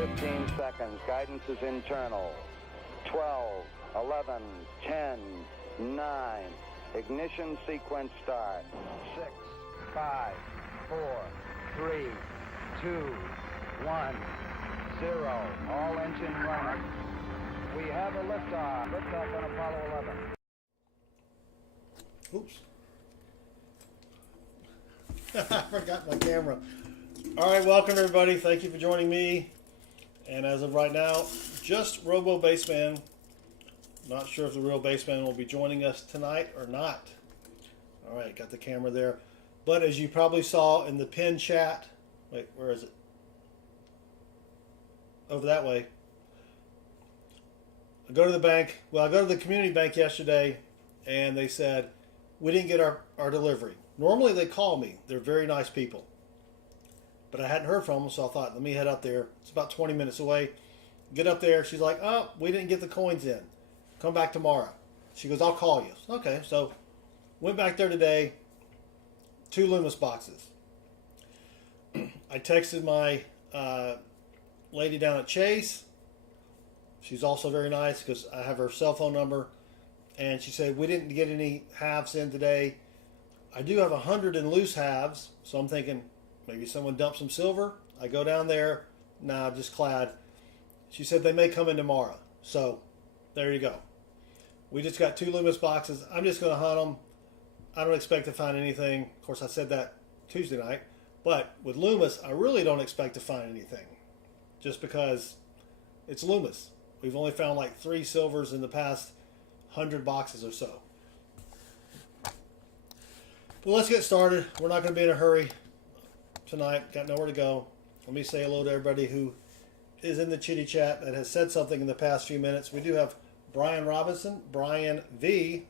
15 seconds. Guidance is internal. 12, 11, 10, 9. Ignition sequence start. 6, 5, 4, 3, 2, 1, 0. All engine running. We have a liftoff. Liftoff on Apollo 11. Oops. I forgot my camera. All right, welcome everybody. Thank you for joining me. And as of right now, just Robo Baseman. Not sure if the real Baseman will be joining us tonight or not. All right, got the camera there. But as you probably saw in the pinned chat, wait, where is it? Over that way. I go to the bank. Well, I go to the community bank yesterday, and they said, we didn't get our delivery. Normally they call me. They're very nice people. But I hadn't heard from them, so I thought, let me head up there. It's about 20 minutes away. Get up there. She's like, oh, we didn't get the coins in. Come back tomorrow. She goes, I'll call you. Okay, so went back there today. 2 Loomis boxes. I texted my lady down at Chase. She's also very nice because I have her cell phone number. And she said, we didn't get any halves in today. I do have 100 in loose halves, so I'm thinking maybe someone dumped some silver. I go down there. Nah, just clad. She said they may come in tomorrow. So there you go. We just got 2 Loomis boxes. I'm just going to hunt them. I don't expect to find anything. Of course, I said that Tuesday night. But with Loomis, I really don't expect to find anything. Just because it's Loomis. We've only found like 3 silvers in the past 100 boxes or so. Well, let's get started. We're not going to be in a hurry tonight. Got nowhere to go. Let me say hello to everybody who is in the chitty chat that has said something in the past few minutes. We do have Brian Robinson, Brian V,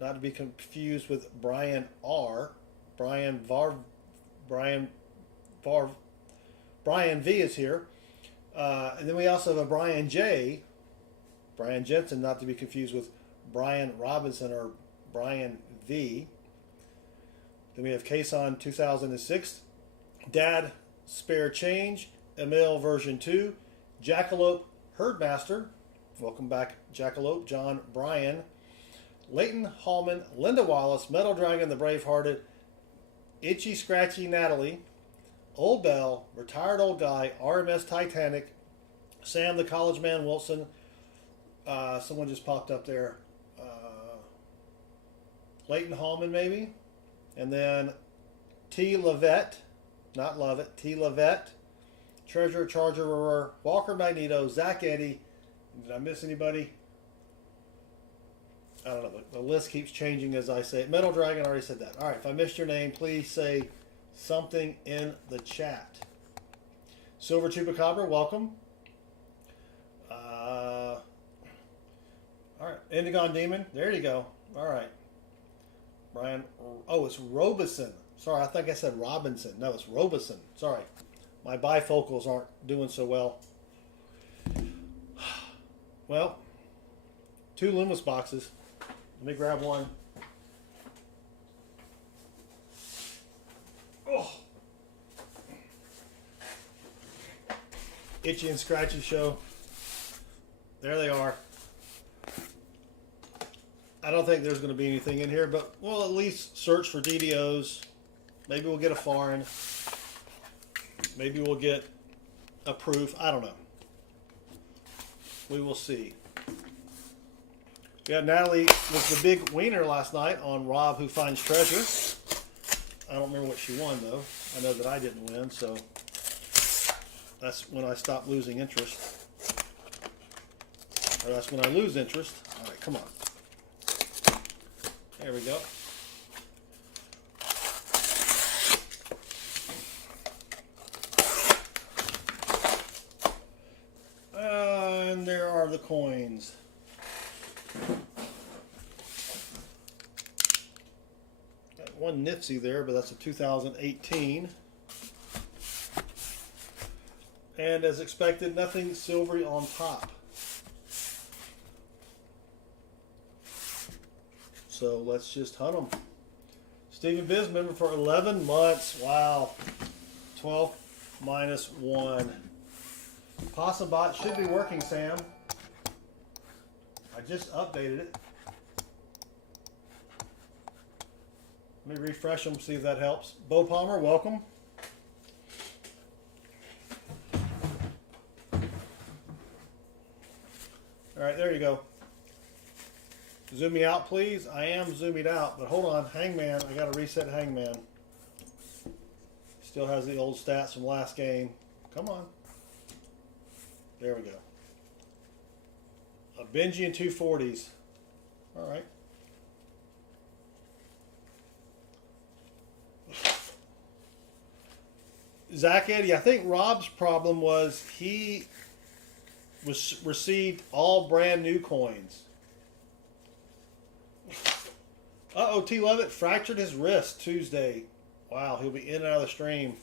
not to be confused with Brian R. Brian V is here. And then we also have a Brian J. Brian Jensen, not to be confused with Brian Robinson or Brian V. Then we have Kason 2006, Dad Spare Change, Emil version 2, Jackalope Herdmaster, welcome back Jackalope, John Bryan, Leighton Hallman, Linda Wallace, Metal Dragon the Bravehearted, Itchy Scratchy Natalie, Old Bell, Retired Old Guy, RMS Titanic, Sam the College Man Wilson, someone just popped up there, Leighton Hallman maybe, and then T. Levette, not Lovett, T. Levette, Treasure Charger, Walker Magneto, Zach Eddy. Did I miss anybody? I don't know. The list keeps changing as I say it. Metal Dragon, already said that. All right, if I missed your name, please say something in the chat. Silver Chupacabra, welcome. All right, Indigon Demon, there you go. All right. Brian, oh, it's Robeson. Sorry, I think I said Robinson. No, it's Robeson. Sorry. My bifocals aren't doing so well. Well, 2 Loomis boxes. Let me grab one. Oh. Itchy and Scratchy show. There they are. I don't think there's going to be anything in here, but we'll at least search for DDOs. Maybe we'll get a foreign. Maybe we'll get a proof. I don't know. We will see. Yeah, Natalie was the big wiener last night on Rob Who Finds Treasure. I don't remember what she won, though. I know that I didn't win, so that's when I stopped losing interest. Or that's when I lose interest. All right, come on. There we go. And there are the coins. Got one NIFC there, but that's a 2018. And as expected, nothing silvery on top. So let's just hunt them. Stephen Biz, member for 11 months. Wow. 12 minus 1. Possum bot should be working, Sam. I just updated it. Let me refresh them, see if that helps. Bo Palmer, welcome. All right, there you go. Zoom me out, please. I am zooming out, but hold on. Hangman, I got to reset Hangman. Still has the old stats from last game. Come on. There we go. A Benji and 240s. All right. Zach Eddie, I think Rob's problem was he received all brand new coins. Uh-oh, T. Levitt fractured his wrist Tuesday. Wow, he'll be in and out of the stream.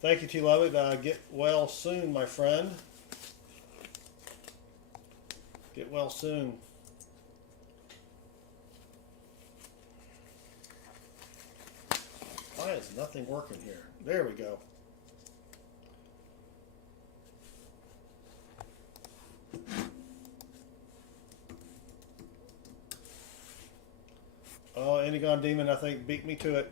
Thank you, T. Levitt. Get well soon, my friend. Get well soon. Why is nothing working here? There we go. Oh, Indigon Demon, I think, beat me to it.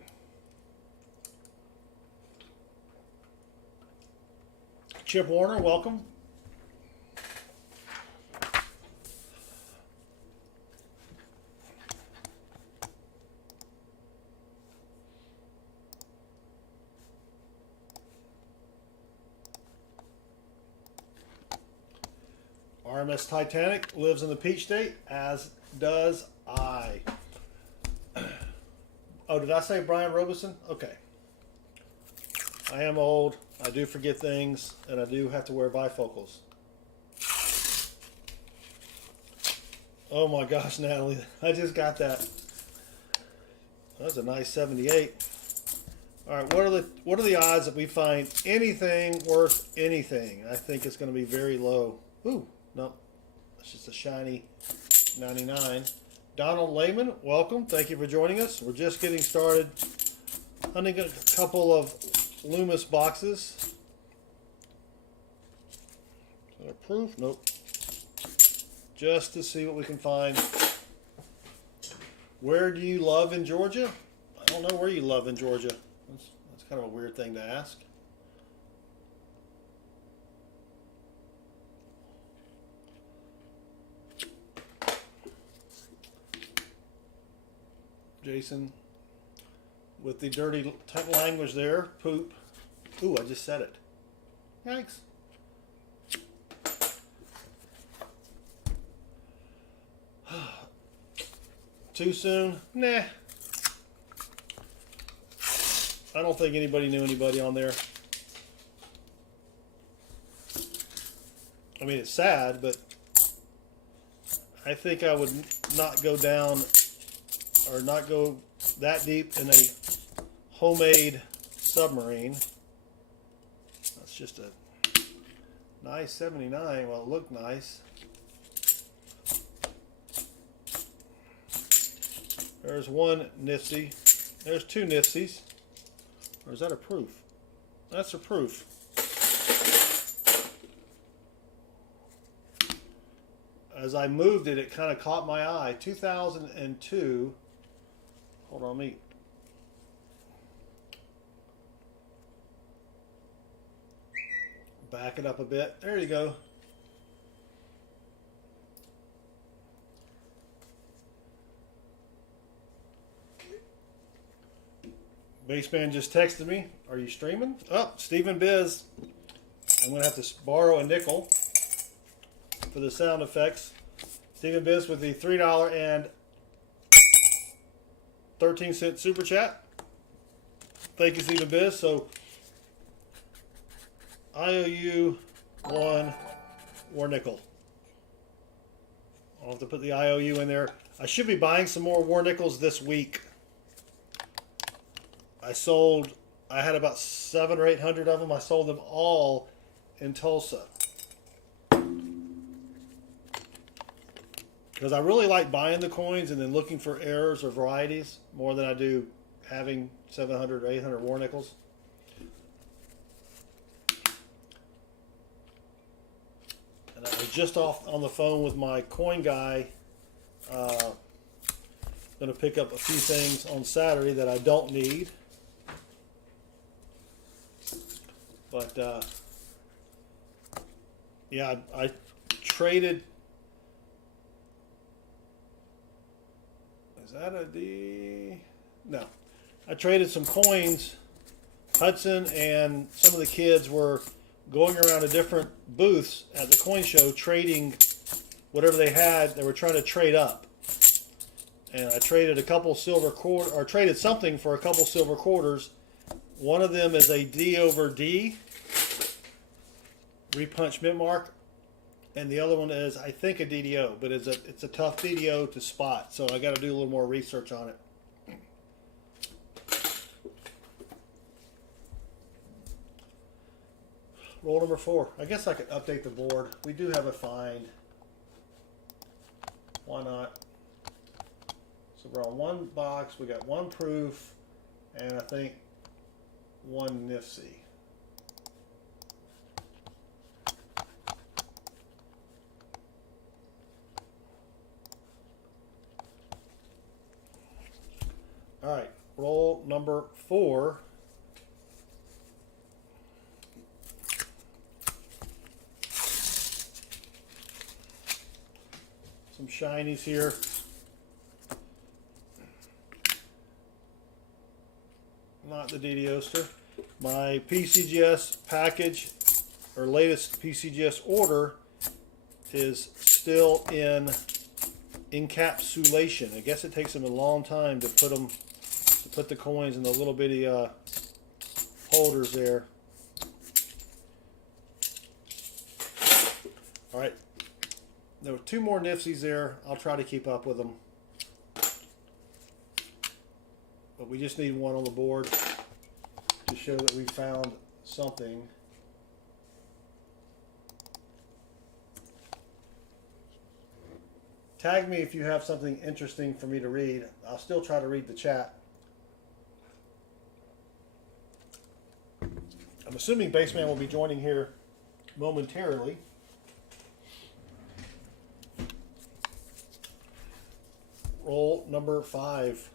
Chip Warner, welcome. RMS Titanic lives in the Peach State, as does I. Oh, did I say Brian Robeson? Okay. I am old. I do forget things, and I do have to wear bifocals. Oh my gosh, Natalie. I just got that. That's a nice 78. All right, what are the odds that we find anything worth anything? I think it's going to be very low. Ooh, no. It's just a shiny 99. Donald Lehman, welcome. Thank you for joining us. We're just getting started hunting a couple of Loomis boxes. Is that a proof? Nope. Just to see what we can find. Where do you love in Georgia? I don't know where you love in Georgia. That's kind of a weird thing to ask. Jason, with the dirty language there, poop. Ooh, I just said it. Thanks. Too soon? Nah. I don't think anybody knew anybody on there. I mean, it's sad, but I think I would not go down or not go that deep in a homemade submarine. That's just a nice 79. Well, it looked nice. There's one NIFC. There's two NIFCs. Or is that a proof? That's a proof. As I moved it, it kind of caught my eye. 2002. Hold on, me. Back it up a bit. There you go. Baseman just texted me. Are you streaming? Oh, Stephen Biz. I'm going to have to borrow a nickel for the sound effects. Stephen Biz with the $3.13 super chat. Thank you, Stephen Biz. So I owe you one war nickel. I'll have to put the IOU in there. I should be buying some more war nickels this week. I had about 700 or 800 of them. I sold them all in Tulsa. Because I really like buying the coins and then looking for errors or varieties more than I do having 700 or 800 war nickels. And I was just off on the phone with my coin guy. Going to pick up a few things on Saturday that I don't need. But yeah, I traded. Is that a D? No. I traded some coins. Hudson and some of the kids were going around to different booths at the coin show trading whatever they had. They were trying to trade up. And I traded a couple silver quarters, or traded something for a couple silver quarters. One of them is a D over D, repunch mint mark, and the other one is, I think, a DDO, but it's a tough DDO to spot, so I got to do a little more research on it. Roll number 4. I guess I could update the board. We do have a find. Why not? So we're on one box. We got one proof, and I think one NIFC. All right, roll number 4. Some shinies here. Not the DDoster. My PCGS package, or latest PCGS order, is still in encapsulation. I guess it takes them a long time to put the coins in the little bitty holders there. All right. There were 2 more NIFCs there. I'll try to keep up with them. But we just need one on the board to show that we found something. Tag me if you have something interesting for me to read. I'll still try to read the chat. I'm assuming Baseman will be joining here momentarily. Roll number 5.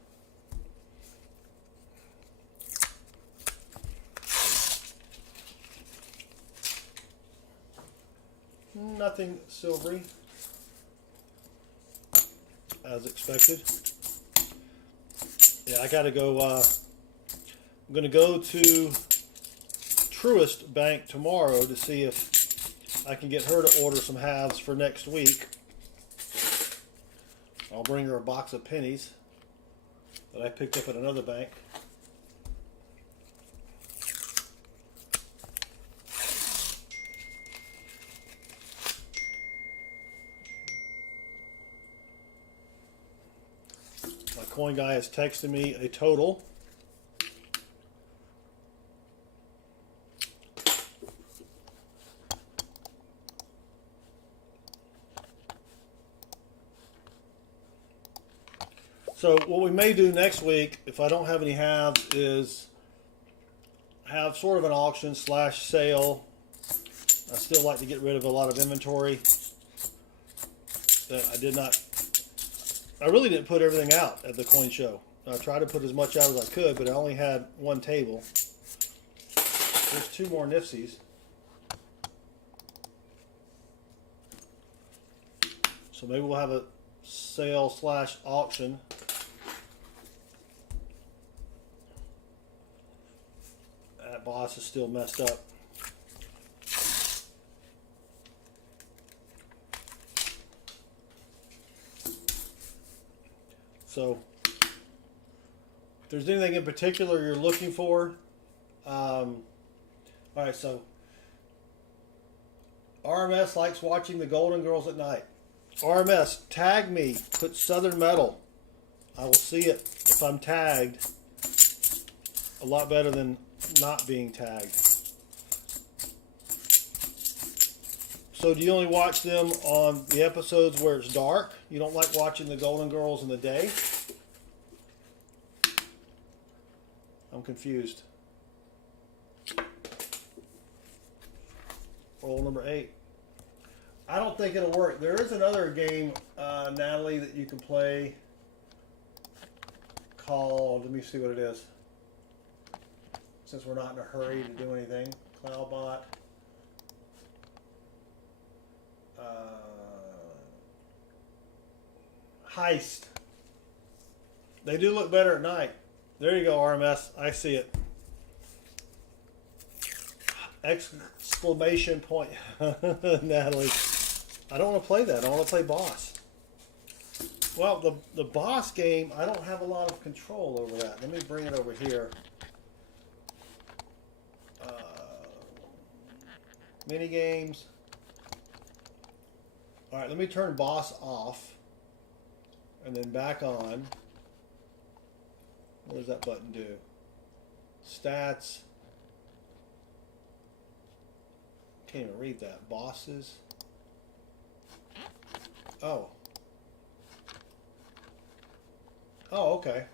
Nothing silvery, as expected. Yeah, I gotta go. I'm gonna go to Truist Bank tomorrow to see if I can get her to order some halves for next week. I'll bring her a box of pennies that I picked up at another bank. My coin guy has texted me a total. So what we may do next week, if I don't have any halves, is have sort of an auction / sale. I still like to get rid of a lot of inventory that I really didn't put everything out at the coin show. I tried to put as much out as I could, but I only had one table. There's 2 more NIFCs. So maybe we'll have a sale / auction. That boss is still messed up. So, if there's anything in particular you're looking for, all right, so RMS likes watching the Golden Girls at night. RMS, tag me, put Southern Metal. I will see it if I'm tagged. A lot better than not being tagged. So do you only watch them on the episodes where it's dark? You don't like watching the Golden Girls in the day? I'm confused. Roll number 8. I don't think it'll work. There is another game, Natalie, that you can play called, let me see what it is. Since we're not in a hurry to do anything. Cloudbot. Heist. They do look better at night. There you go, RMS. I see it. Exclamation point. Natalie. I don't want to play that. I want to play boss. Well, the boss game, I don't have a lot of control over that. Let me bring it over here. Mini games. All right, let me turn boss off and then back on. What does that button do? Stats. Can't even read that. Bosses. Oh. Oh, okay.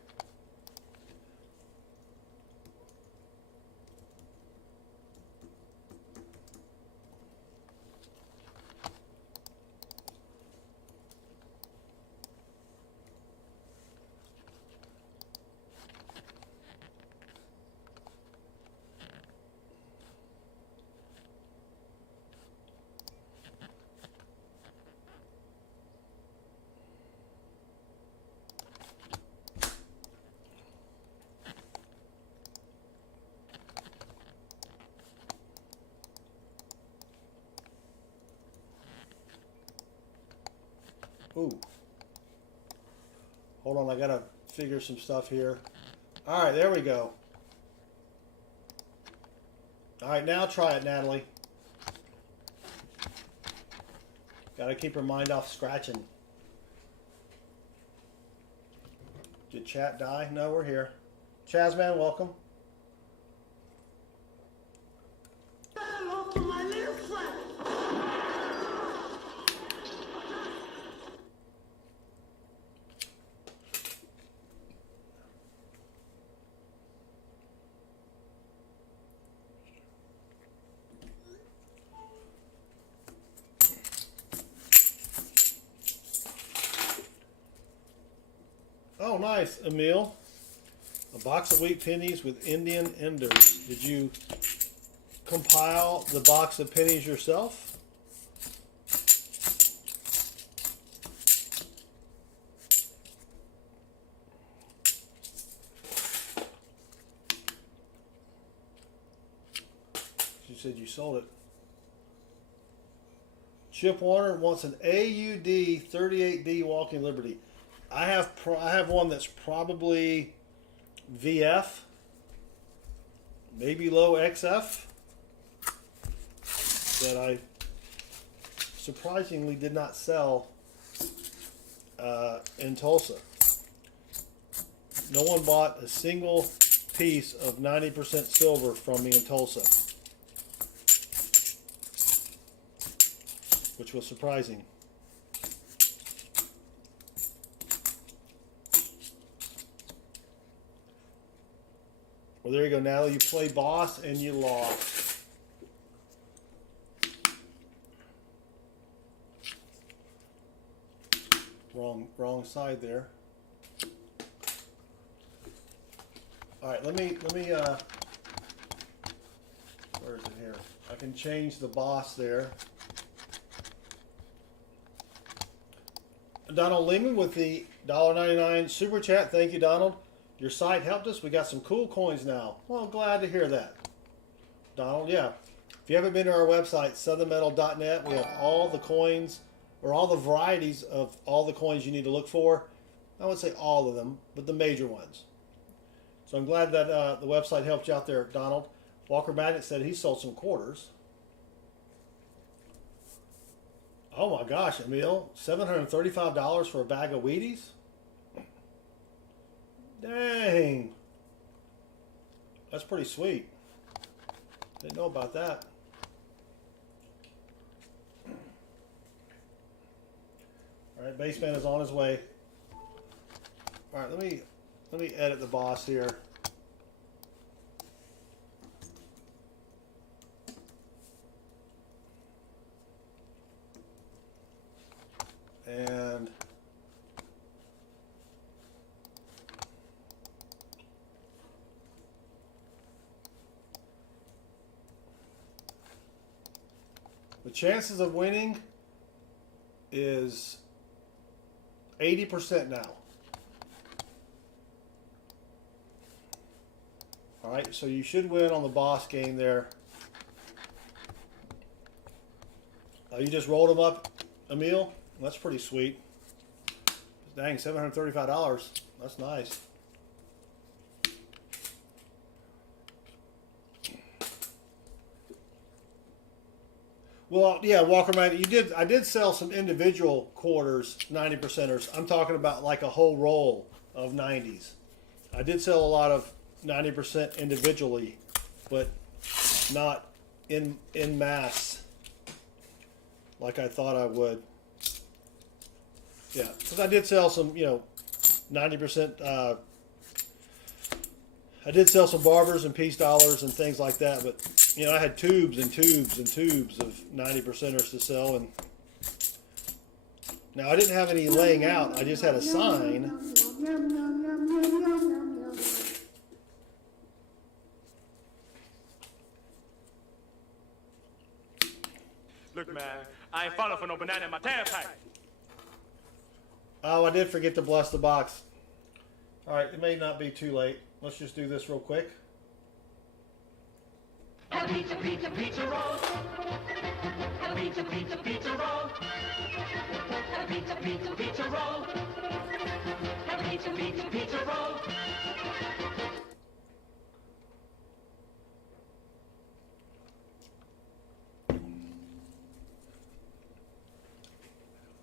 Ooh. Hold on, I gotta figure some stuff here. All right, there we go. All right, now try it, Natalie. Gotta keep her mind off scratching. Did chat die? No, we're here. Chazman, welcome. Oh, nice, Emil. A box of wheat pennies with Indian enders. Did you compile the box of pennies yourself? You said you sold it. Chip Warner wants an AUD 38D Walking Liberty. I have one that's probably VF, maybe low XF, that I surprisingly did not sell in Tulsa. No one bought a single piece of 90% silver from me in Tulsa, which was surprising. Well, there you go, Natalie. You play boss and you lost. Wrong side there. All right, let me where is it here? I can change the boss there. Donald Lehman with the $1.99 super chat. Thank you, Donald. Your site helped us. We got some cool coins now. Well, glad to hear that, Donald. Yeah. If you haven't been to our website, SouthernMetalNet, we have all the coins, or all the varieties of all the coins you need to look for. I wouldn't say all of them, but the major ones. So I'm glad that the website helped you out there, Donald. Walker Magnet said he sold some quarters. Oh my gosh, Emil, $735 for a bag of Wheaties? Dang. That's pretty sweet. Didn't know about that. All right, Baseman is on his way. All right, let me edit the boss here. The chances of winning is 80% now. All right, so you should win on the boss game there. You just rolled them up, Emil? That's pretty sweet. Dang, $735. That's nice. Well, yeah, Walker, man, I did sell some individual quarters, 90%ers. I'm talking about like a whole roll of 90s. I did sell a lot of 90% individually, but not in mass like I thought I would. Yeah, because I did sell some, 90%. I did sell some barbers and peace dollars and things like that, but I had tubes and tubes and tubes of 90%ers to sell, and now I didn't have any laying out. I just had a sign. Look, man, I ain't falling for no banana in my tailpipe. Oh, I did forget to bless the box. All right, it may not be too late. Let's just do this real quick. A pizza, pizza, pizza roll. A pizza, pizza, pizza roll. A pizza, pizza, pizza roll. A pizza, pizza, pizza roll.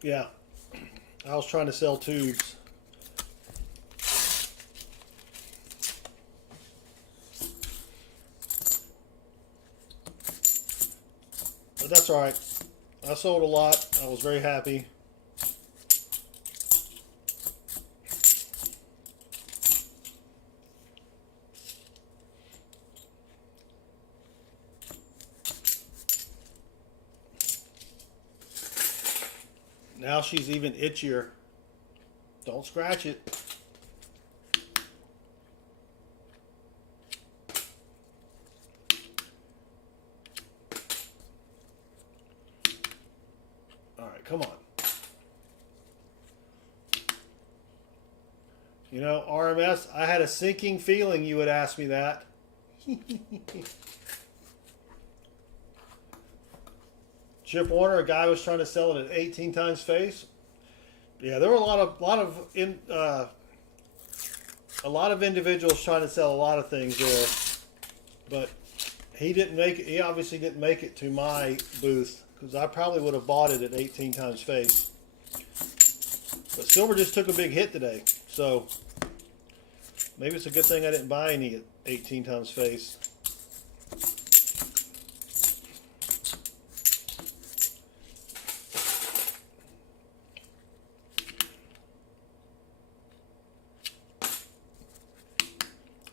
Yeah, I was trying to sell tubes. But that's all right. I sold a lot. I was very happy. Now she's even itchier. Don't scratch it. All right, come on. RMS, I had a sinking feeling you would ask me that. Chip Warner, a guy was trying to sell it at 18 times face. Yeah, there were a lot of individuals trying to sell a lot of things there, but he didn't make it. He obviously didn't make it to my booth because I probably would have bought it at 18 times face. But silver just took a big hit today, so maybe it's a good thing I didn't buy any at 18 times face.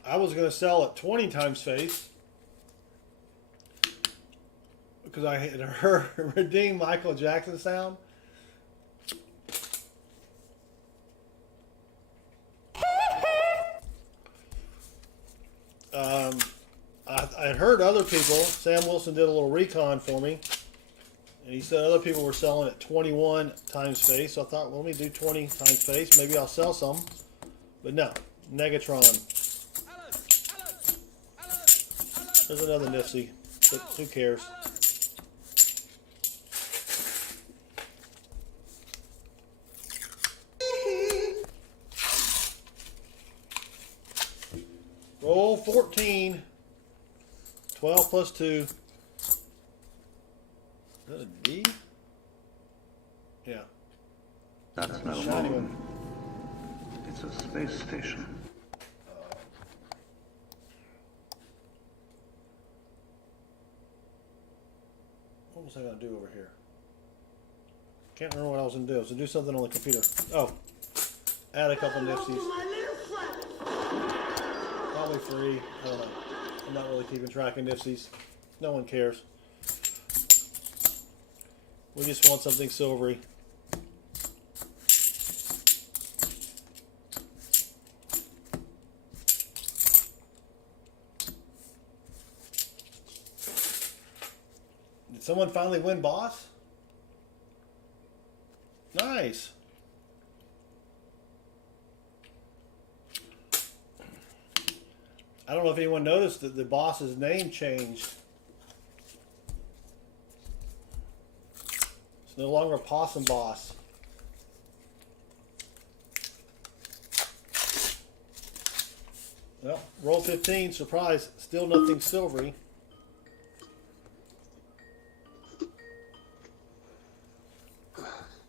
I was going to sell at 20 times face because I had heard redeem Michael Jackson sound. I had heard other people. Sam Wilson did a little recon for me, and he said other people were selling at 21 times face. So I thought, well, let me do 20 times face. Maybe I'll sell some. But no, Negatron. There's another NIFC, but who cares? Roll 14. 12 plus 2. Is that a D? Yeah. That's no Shiny moon. one. It's a space station. What was I going to do over here? Can't remember what I was going to do. I was going to do something on the computer. Oh. Add a couple nifties. Probably free. I don't know. I'm not really keeping track of nifties. No one cares. We just want something silvery. Did someone finally win boss? Nice. I don't know if anyone noticed that the boss's name changed. It's no longer Possum Boss. Well, roll 15, surprise, still nothing silvery.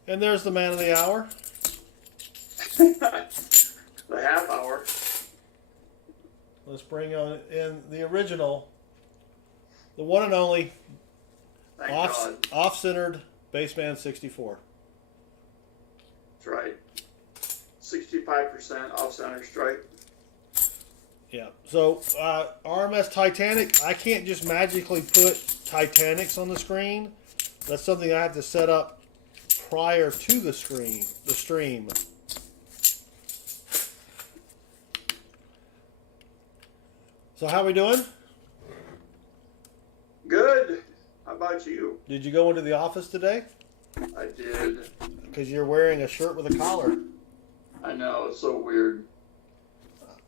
And there's the man of the hour. The half hour. Let's bring on in the original, the one and only, Thank God. off-centered Baseman 64. That's right. 65% off center strike. Yeah. So RMS Titanic, I can't just magically put Titanics on the screen. That's something I have to set up prior to the stream. So how we doing? Good. How about you? Did you go into the office today? I did. Because you're wearing a shirt with a collar. I know, it's so weird.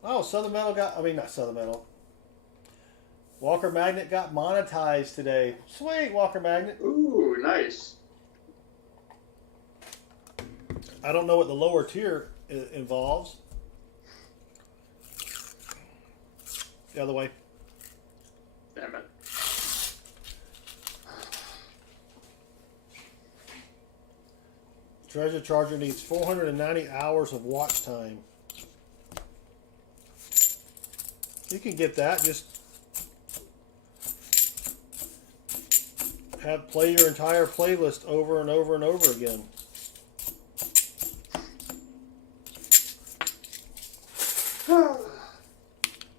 Oh, Southern Metal not Southern Metal. Walker Magnet got monetized today. Sweet, Walker Magnet. Ooh, nice. I don't know what the lower tier involves. The other way. Damn it. Treasure Charger needs 490 hours of watch time. You can get that. Just play your entire playlist over and over and over again.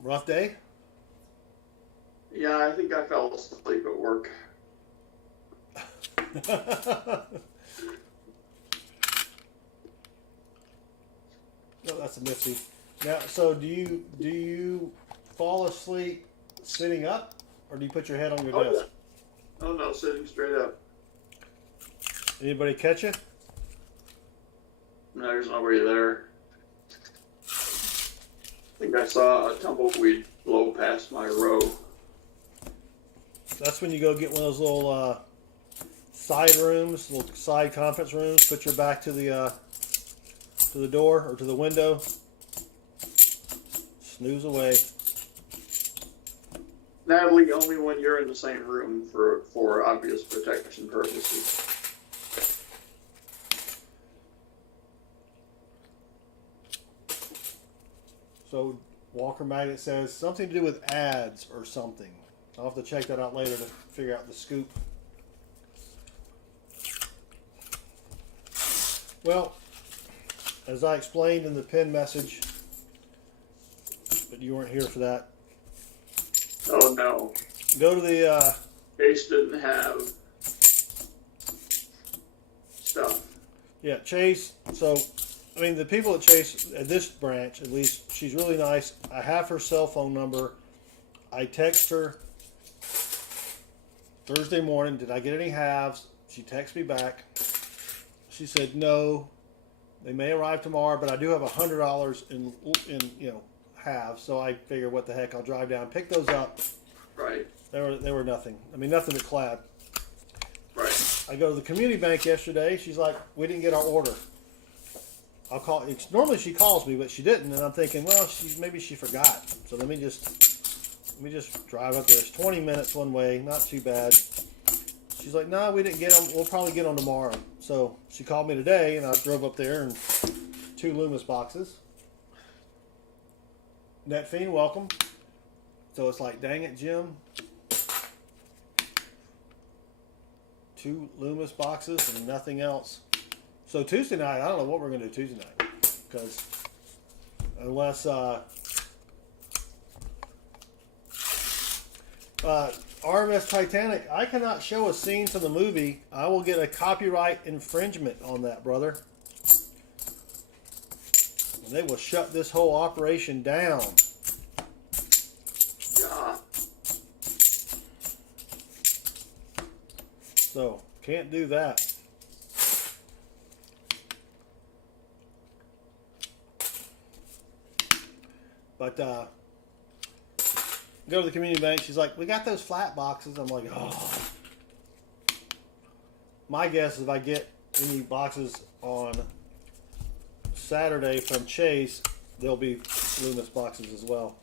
Rough day? Yeah, I think I fell asleep at work. No, that's a nifty. Now, so do you fall asleep sitting up, or do you put your head on your desk? Oh no, sitting straight up. Anybody catch you? No, there's nobody there. I think I saw a tumbleweed blow past my row. That's when you go get one of those little side rooms, little side conference rooms. Put your back to the door or to the window. Snooze away. Natalie, only when you're in the same room for obvious protection purposes. So Walker Magnet says something to do with ads or something. I'll have to check that out later to figure out the scoop. Well, as I explained in the pinned message, but you weren't here for that. Oh no. Go to the Chase didn't have stuff. yeah, Chase. So, I mean, the people at Chase, at this branch, at least, she's really nice. I have her cell phone number. I text her Thursday morning, did I get any halves? She texted me back. She said, no, they may arrive tomorrow, but I do have $100 in halves. So I figure, what the heck, I'll drive down, pick those up. Right. They were nothing. I mean, nothing but clad. Right. I go to the community bank yesterday. She's like, we didn't get our order. I'll call. Normally she calls me, but she didn't, and I'm thinking, well, maybe she forgot. So let me just drive up there. It's 20 minutes one way, not too bad. She's like, no, we didn't get them. We'll probably get them tomorrow. So she called me today, and I drove up there and 2 Loomis boxes. NetFiend, welcome. So it's like, dang it, Jim. 2 Loomis boxes and nothing else. So Tuesday night, I don't know what we're going to do Tuesday night. Because unless RMS Titanic, I cannot show a scene from the movie. I will get a copyright infringement on that, brother. And they will shut this whole operation down. Yeah. So, can't do that. But, go to the community bank. She's like, we got those flat boxes. I'm like, oh. My guess is if I get any boxes on Saturday from Chase, there'll be Loomis boxes as well.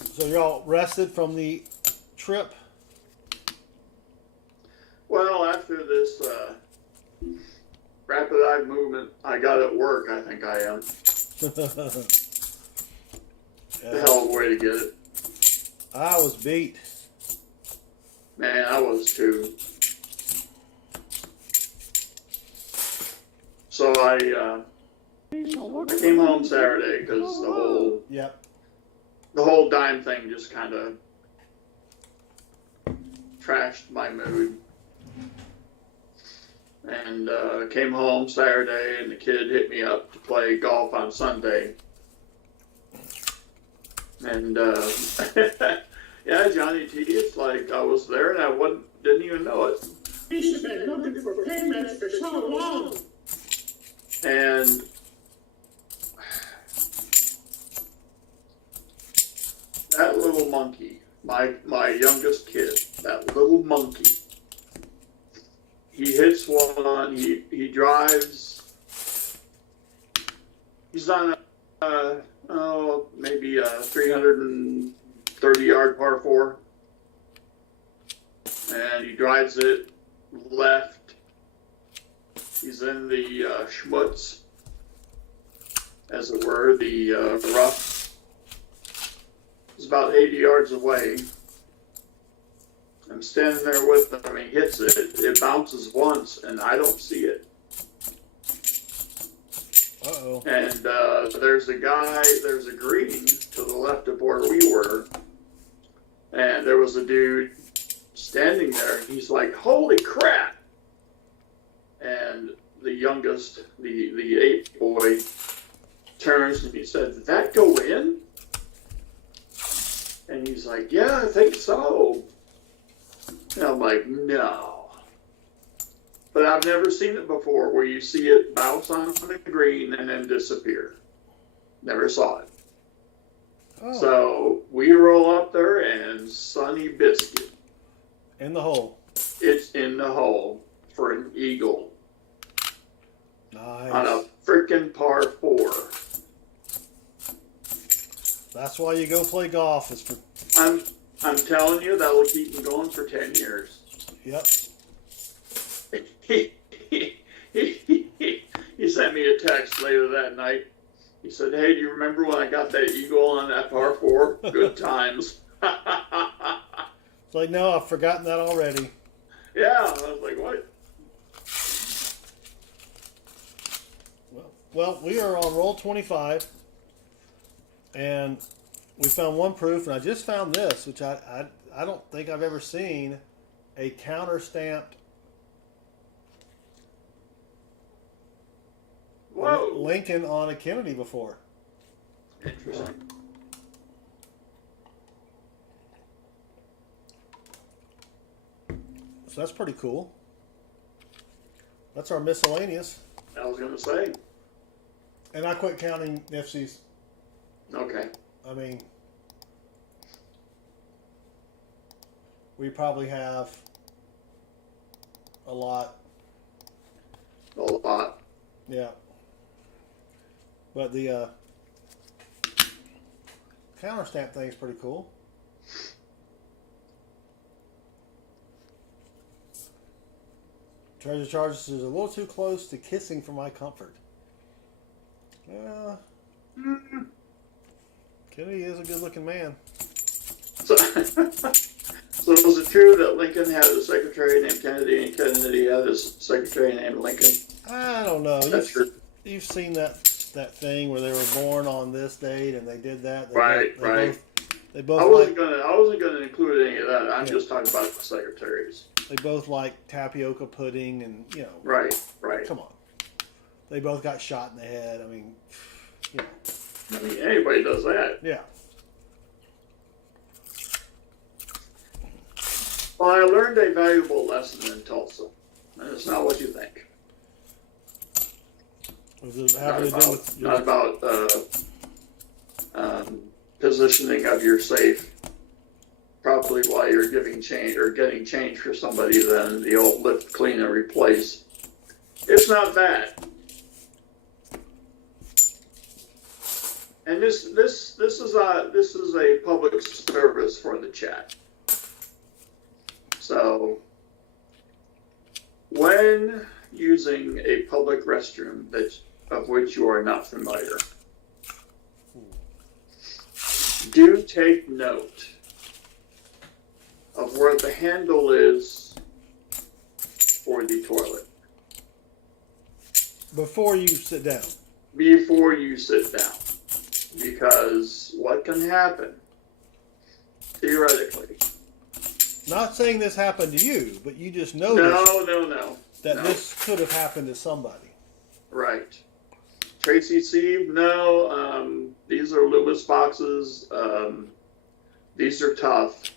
So y'all rested from the trip? Well, after this rapid eye movement I got at work, I think I am. The hell of a way to get it. I was beat. Man, I was too. So I came home Saturday because the whole dime thing just kind of trashed my mood. And came home Saturday, and the kid hit me up to play golf on Sunday. And yeah, Johnny T, it's like I was there and I didn't even know it. He's been looking for payments for so long. And that little monkey, my youngest kid, that little monkey, he hits one, he drives, he's on maybe a 330-yard par 4, and he drives it left. He's in the schmutz, as it were, the rough. It's about 80 yards away. I'm standing there with him. He hits it. It bounces once, and I don't see it. Uh-oh. And there's a green to the left of where we were, and there was a dude standing there, and he's like, holy crap! And the youngest, the 8 boy, turns and he said, did that go in? And he's like, yeah, I think so. And I'm like, no. But I've never seen it before where you see it bounce on the green and then disappear. Never saw it. Oh. So we roll up there and Sonny Biscuit. In the hole. It's in the hole for an eagle. Nice. On a freaking par 4. That's why you go play golf. Is for. I'm telling you, that will keep me going for 10 years. Yep. He sent me a text later that night. He said, hey, do you remember when I got that eagle on that par 4? Good times. It's like, no, I've forgotten that already. Yeah, I was like, what? Well, we are on roll 25, and we found one proof, and I just found this, which I don't think I've ever seen a counter-stamped Lincoln on a Kennedy before. Interesting. So that's pretty cool. That's our miscellaneous. I was going to say. And I quit counting NIFCs. Okay. I mean, we probably have a lot. A lot. Yeah. But the counter stamp thing is pretty cool. Treasure charges is a little too close to kissing for my comfort. Yeah. Kennedy is a good-looking man. So was it true that Lincoln had a secretary named Kennedy and Kennedy had a secretary named Lincoln? I don't know. That's true. You've seen that thing where they were born on this date and they did that. Right. They both I wasn't gonna include any of that. I'm just talking about the secretaries. They both like tapioca pudding and Right. Come on. They both got shot in the head. I mean, I mean, anybody does that. Yeah. Well, I learned a valuable lesson in Tulsa, and it's not what you think. Was it having to do with Not about positioning of your safe properly while you're giving change or getting change for somebody than the old lift, clean, and replace. It's not bad. And this is a public service for the chat. So when using a public restroom of which you are not familiar, do take note of where the handle is for the toilet. before you sit down. Before you sit down. Because what can happen, theoretically. Not saying this happened to you, but you just noticed No. this could have happened to somebody. Right. Tracy Sieve, no. These are Loomis boxes. These are tough.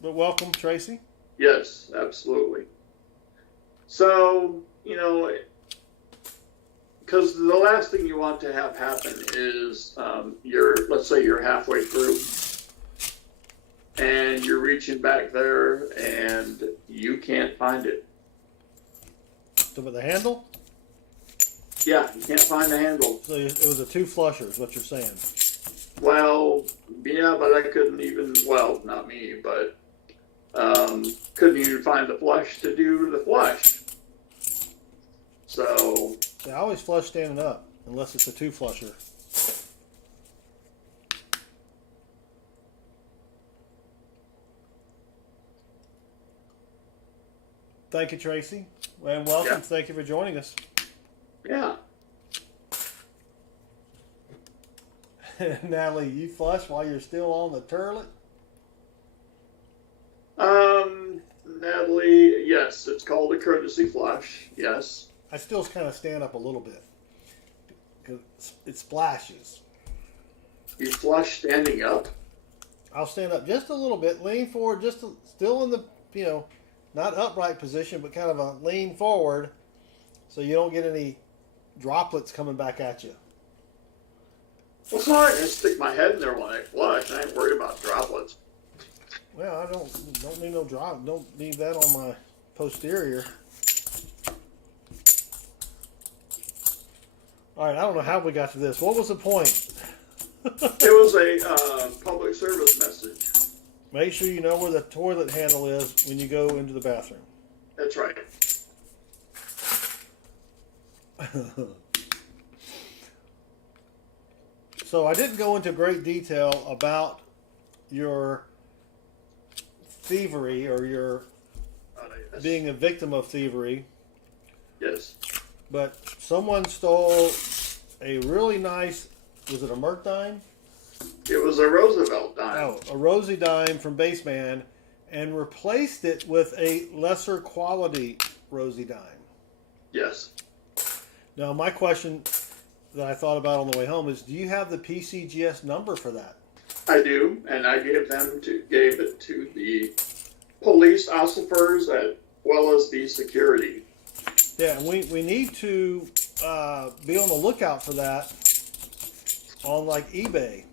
But welcome, Tracy. Yes, absolutely. So, because the last thing you want to have happen is let's say you're halfway through and you're reaching back there and you can't find it. So with the handle? Yeah, you can't find the handle. So it was a two flusher is what you're saying. Well, yeah, but I couldn't even, well, not me, but couldn't even find the flush to do the flush. So I always flush standing up, unless it's a two flusher. Thank you, Tracy. And welcome. Yeah. Thank you for joining us. yeah. Natalie, you flush while you're still on the toilet? Natalie, yes, it's called a courtesy flush. Yes. I still kind of stand up a little bit because it splashes. You flush standing up. I'll stand up just a little bit, lean forward, still in the, not upright position, but kind of a lean forward so you don't get any droplets coming back at you. Well, sorry, I stick my head in there when I flush. I ain't worried about droplets. Well, I don't need no drop. Don't need that on my posterior. All right, I don't know how we got to this. What was the point? It was a public service message. Make sure you know where the toilet handle is when you go into the bathroom. That's right. So I didn't go into great detail about your thievery or your Yes. being a victim of thievery, Yes. but someone stole a really nice, was it a Merc dime? It was a Roosevelt dime. Oh, a Rosie dime from Baseman and replaced it with a lesser quality Rosie dime. Yes. Now, my question that I thought about on the way home is, do you have the PCGS number for that? I do, and I gave it to the police officers as well as the security. Yeah, and we need to be on the lookout for that on like eBay.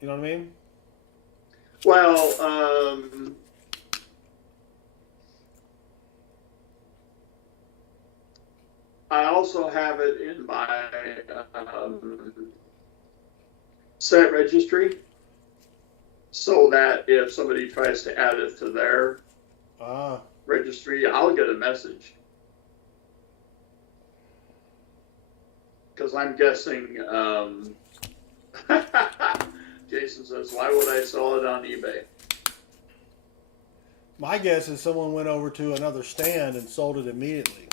You know what I mean? Well, I also have it in my set registry so that if somebody tries to add it to their registry, I'll get a message. Because I'm guessing, Jason says, why would I sell it on eBay? My guess is someone went over to another stand and sold it immediately.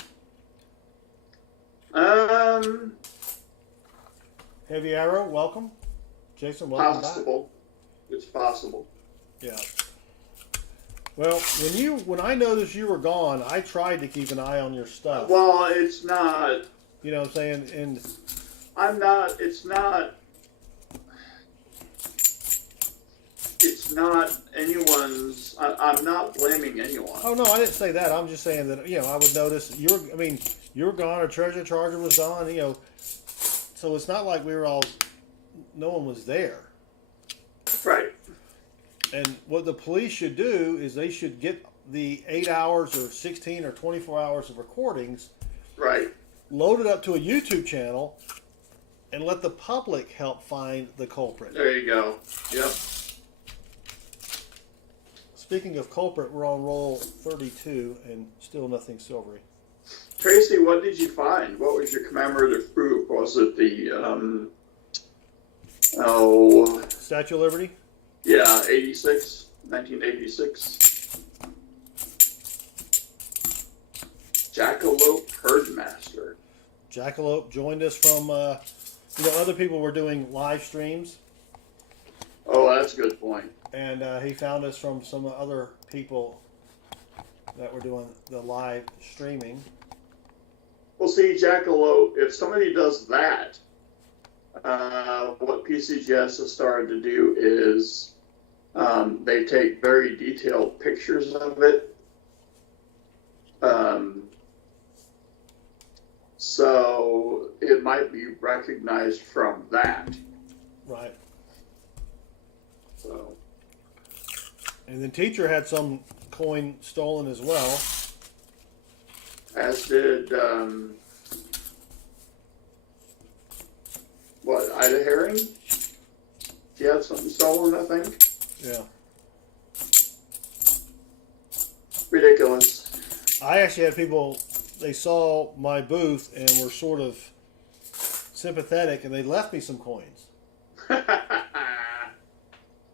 Heavy Arrow, welcome. Jason, welcome Possible. It's possible. back. Yeah. Well, when I noticed you were gone, I tried to keep an eye on your stuff. Well, it's not. You know what I'm saying? And I'm not. It's not. it's not anyone's. I'm not blaming anyone. Oh no, I didn't say that. I'm just saying that I would notice you were gone, or treasure charger was gone. So it's not like we were all. No one was there. Right. And what the police should do is they should get the 8 hours or 16 or 24 hours of recordings. Right. Load it up to a YouTube channel, and let the public help find the culprit. There you go. Yep. Speaking of culprit, we're on roll 32 and still nothing silvery. Tracy, what did you find? What was your commemorative proof? Was it the Statue of Liberty? Yeah, 1986. Jackalope Herdmaster. Jackalope joined us from, other people were doing live streams. Oh, that's a good point. And he found us from some other people that were doing the live streaming. Well, see, Jackalope, if somebody does that, what PCGS has started to do is they take very detailed pictures of it. So it might be recognized from that. Right. So. And the teacher had some coin stolen as well. As did, Ida Herring? She had something stolen, I think. Yeah. Ridiculous. I actually had people, they saw my booth and were sort of sympathetic, and they left me some coins.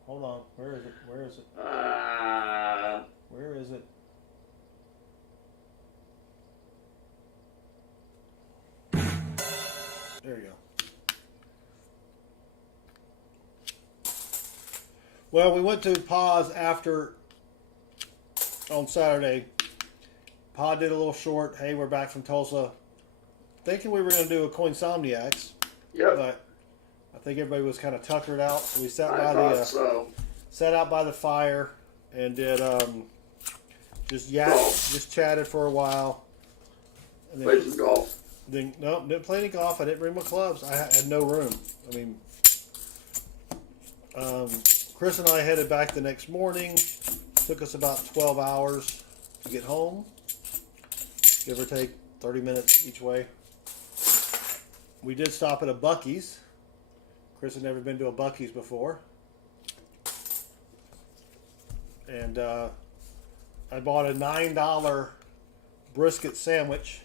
Hold on. Where is it? Where is it? Where is it? There you go. Well, we went to pause after on Saturday. Pod did a little short. Hey, we're back from Tulsa. Thinking we were going to do a Coinsomniacs. Yep. But I think everybody was kind of tuckered out, so we sat sat out by the fire and did just chatted for a while. And then, played some golf. Then no, didn't play any golf. I didn't bring my clubs. I had no room. I mean, Chris and I headed back the next morning. Took us about 12 hours to get home, give or take 30 minutes each way. We did stop at a Buc-ee's. Chris had never been to a Buc-ee's before. And I bought a $9 brisket sandwich.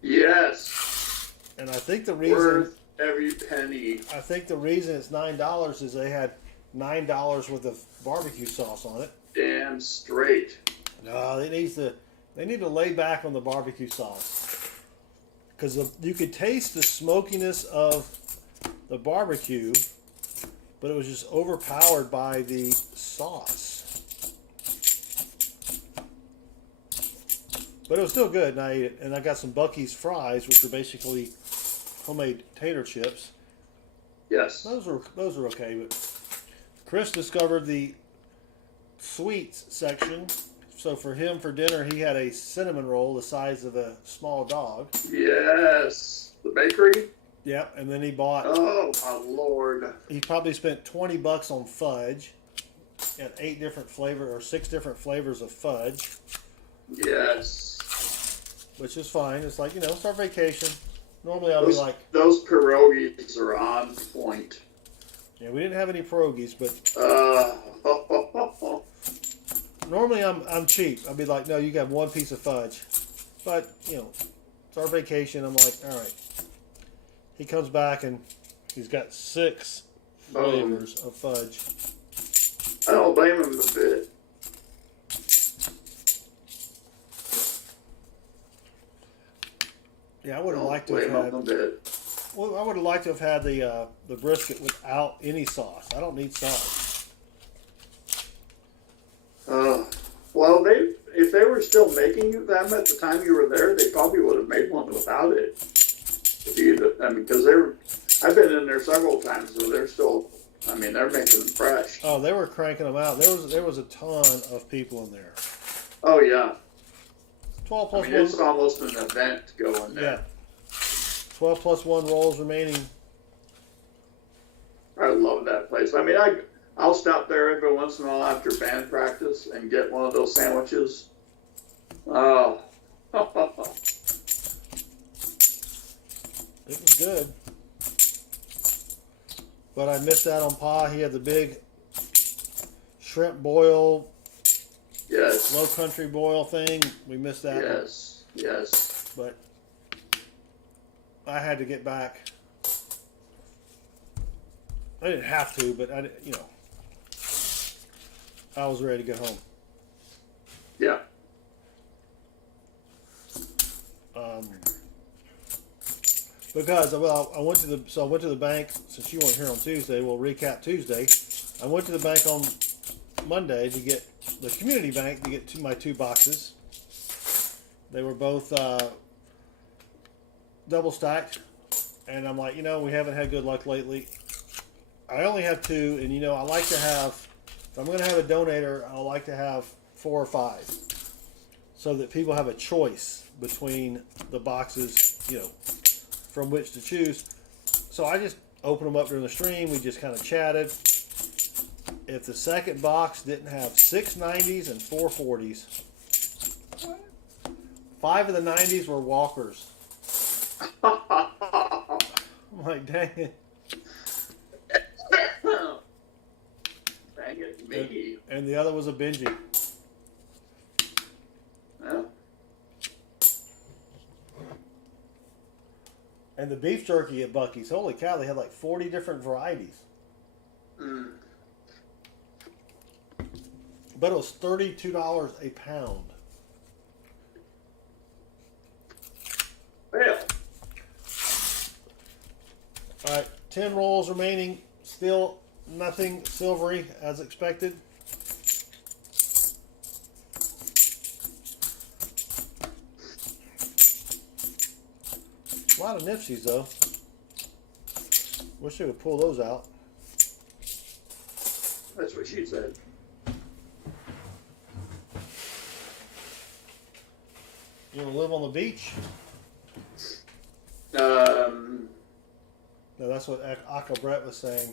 Yes. And I think the reason... Worth every penny. I think the reason it's $9 is they had $9 worth of barbecue sauce on it. Damn straight. No, they need to lay back on the barbecue sauce. Because you could taste the smokiness of the barbecue, but it was just overpowered by the sauce. But it was still good, and I ate it. And I got some Buc-ee's fries, which are basically homemade tater chips. Yes. Those are okay, but Chris discovered the sweets section. So for him, for dinner, he had a cinnamon roll the size of a small dog. Yes. The bakery? Yep, and then he bought... Oh, my Lord. He probably spent $20 on fudge. He had 6 different flavors of fudge. Yes. Which is fine. It's like, it's our vacation. Normally I'll be like... Those pierogies are on point. Yeah, we didn't have any pierogies, but... Normally I'm cheap. I'd be like, no, you got one piece of fudge. But, it's our vacation. I'm like, all right. He comes back and he's got 6 flavors of fudge. I don't blame him a bit. Yeah, I would have liked to have had... Well, I would have liked to have had the brisket without any sauce. I don't need sauce. Well, if they were still making them at the time you were there, they probably would have made one without it. Because I've been in there several times, so they're still I mean, they're making them fresh. Oh, they were cranking them out. There was a ton of people in there. Oh yeah. 12 I plus mean, one. it's almost an event to go in there. Yeah. 12 plus one rolls remaining. I love that place. I mean, I'll stop there every once in a while after band practice and get one of those sandwiches. Oh. It was good. But I missed out on Pa. He had the big shrimp boil, Yes. low country boil thing. We missed that. Yes. Yes. But I had to get back. I didn't have to, but I was ready to go home. Yeah. Because I went to the bank since you weren't here on Tuesday. We'll recap Tuesday. I went to the bank on Monday to get the community bank to get my 2 boxes. They were both double stacked, and I'm like, we haven't had good luck lately. I only have 2, and I like to have. If I'm going to have a donator, I like to have 4 or 5, so that people have a choice between the boxes, from which to choose. So I just opened them up during the stream. We just kind of chatted. If the second box didn't have 6 90s and 4 40s, 5 of the 90s were walkers. I'm like, dang it. Dang it, me. And the other was a Benji. Yeah. And the beef jerky at Bucky's, holy cow, they had like 40 different varieties. Mm. But it was $32 a pound. Well, All right, 10 rolls remaining. Still nothing silvery as expected. A lot of NIFCs though. Wish they would pull those out. that's what she said. You want to live on the beach? No, that's what Aka Brett was saying.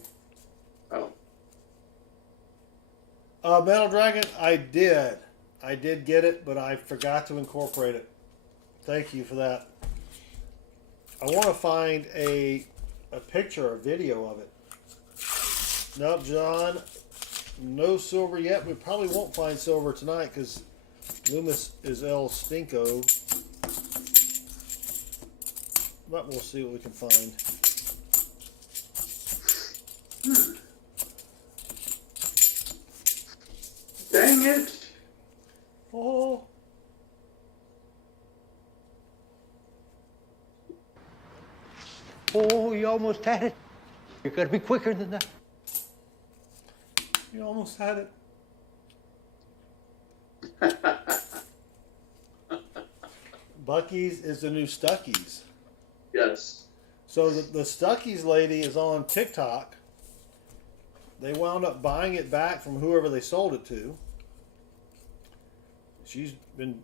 Oh. Metal Dragon, I did get it, but I forgot to incorporate it. Thank you for that. I want to find a picture, a video of it. Nope, John, no silver yet. We probably won't find silver tonight because Loomis is El Stinko. But we'll see what we can find. Dang it. Oh. Oh, you almost had it. You gotta be quicker than that. You almost had it. Bucky's is the new Stuckies. Yes. So the Stuckies lady is on TikTok. They wound up buying it back from whoever they sold it to. She's been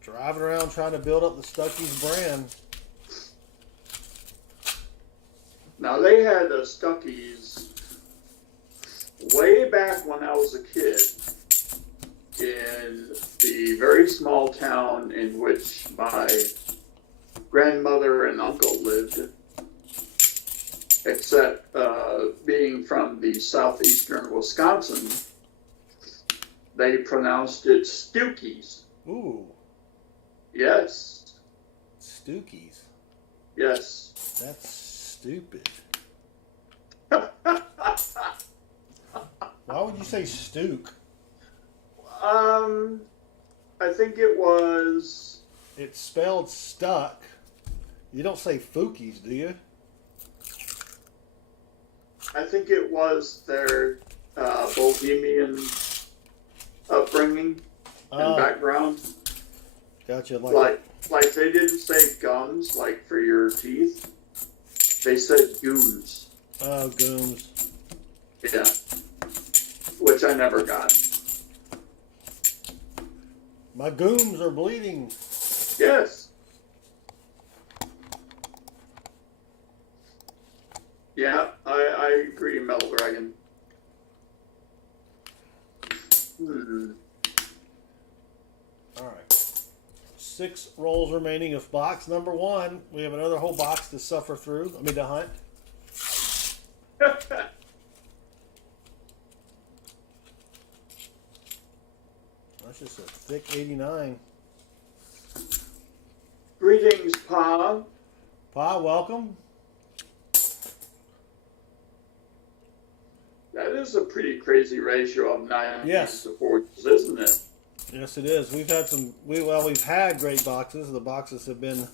driving around trying to build up the Stuckies brand. Now, they had the Stuckies way back when I was a kid in the very small town in which my grandmother and uncle lived, except being from the southeastern Wisconsin, they pronounced it Stookies. Ooh, Yes. Stookies. Yes. That's stupid. Why would you say Stook? I think it was. It's spelled stuck. You don't say Fookies, do you? I think it was their bohemian upbringing and background. Gotcha. Like they didn't say gums, like for your teeth. They said goons. Oh, gooms. Yeah. Which I never got. My gooms are bleeding. Yes. Yeah, I agree, Metal Dragon. All right. 6 rolls remaining of box number 1. We have another whole box to suffer through. I mean, to hunt. That's just a thick 89. Greetings, Pa. Pa, welcome. That is a pretty crazy ratio of 90s Yes. to 40s, isn't it? Yes, it is. We've had we've had great boxes. The boxes have been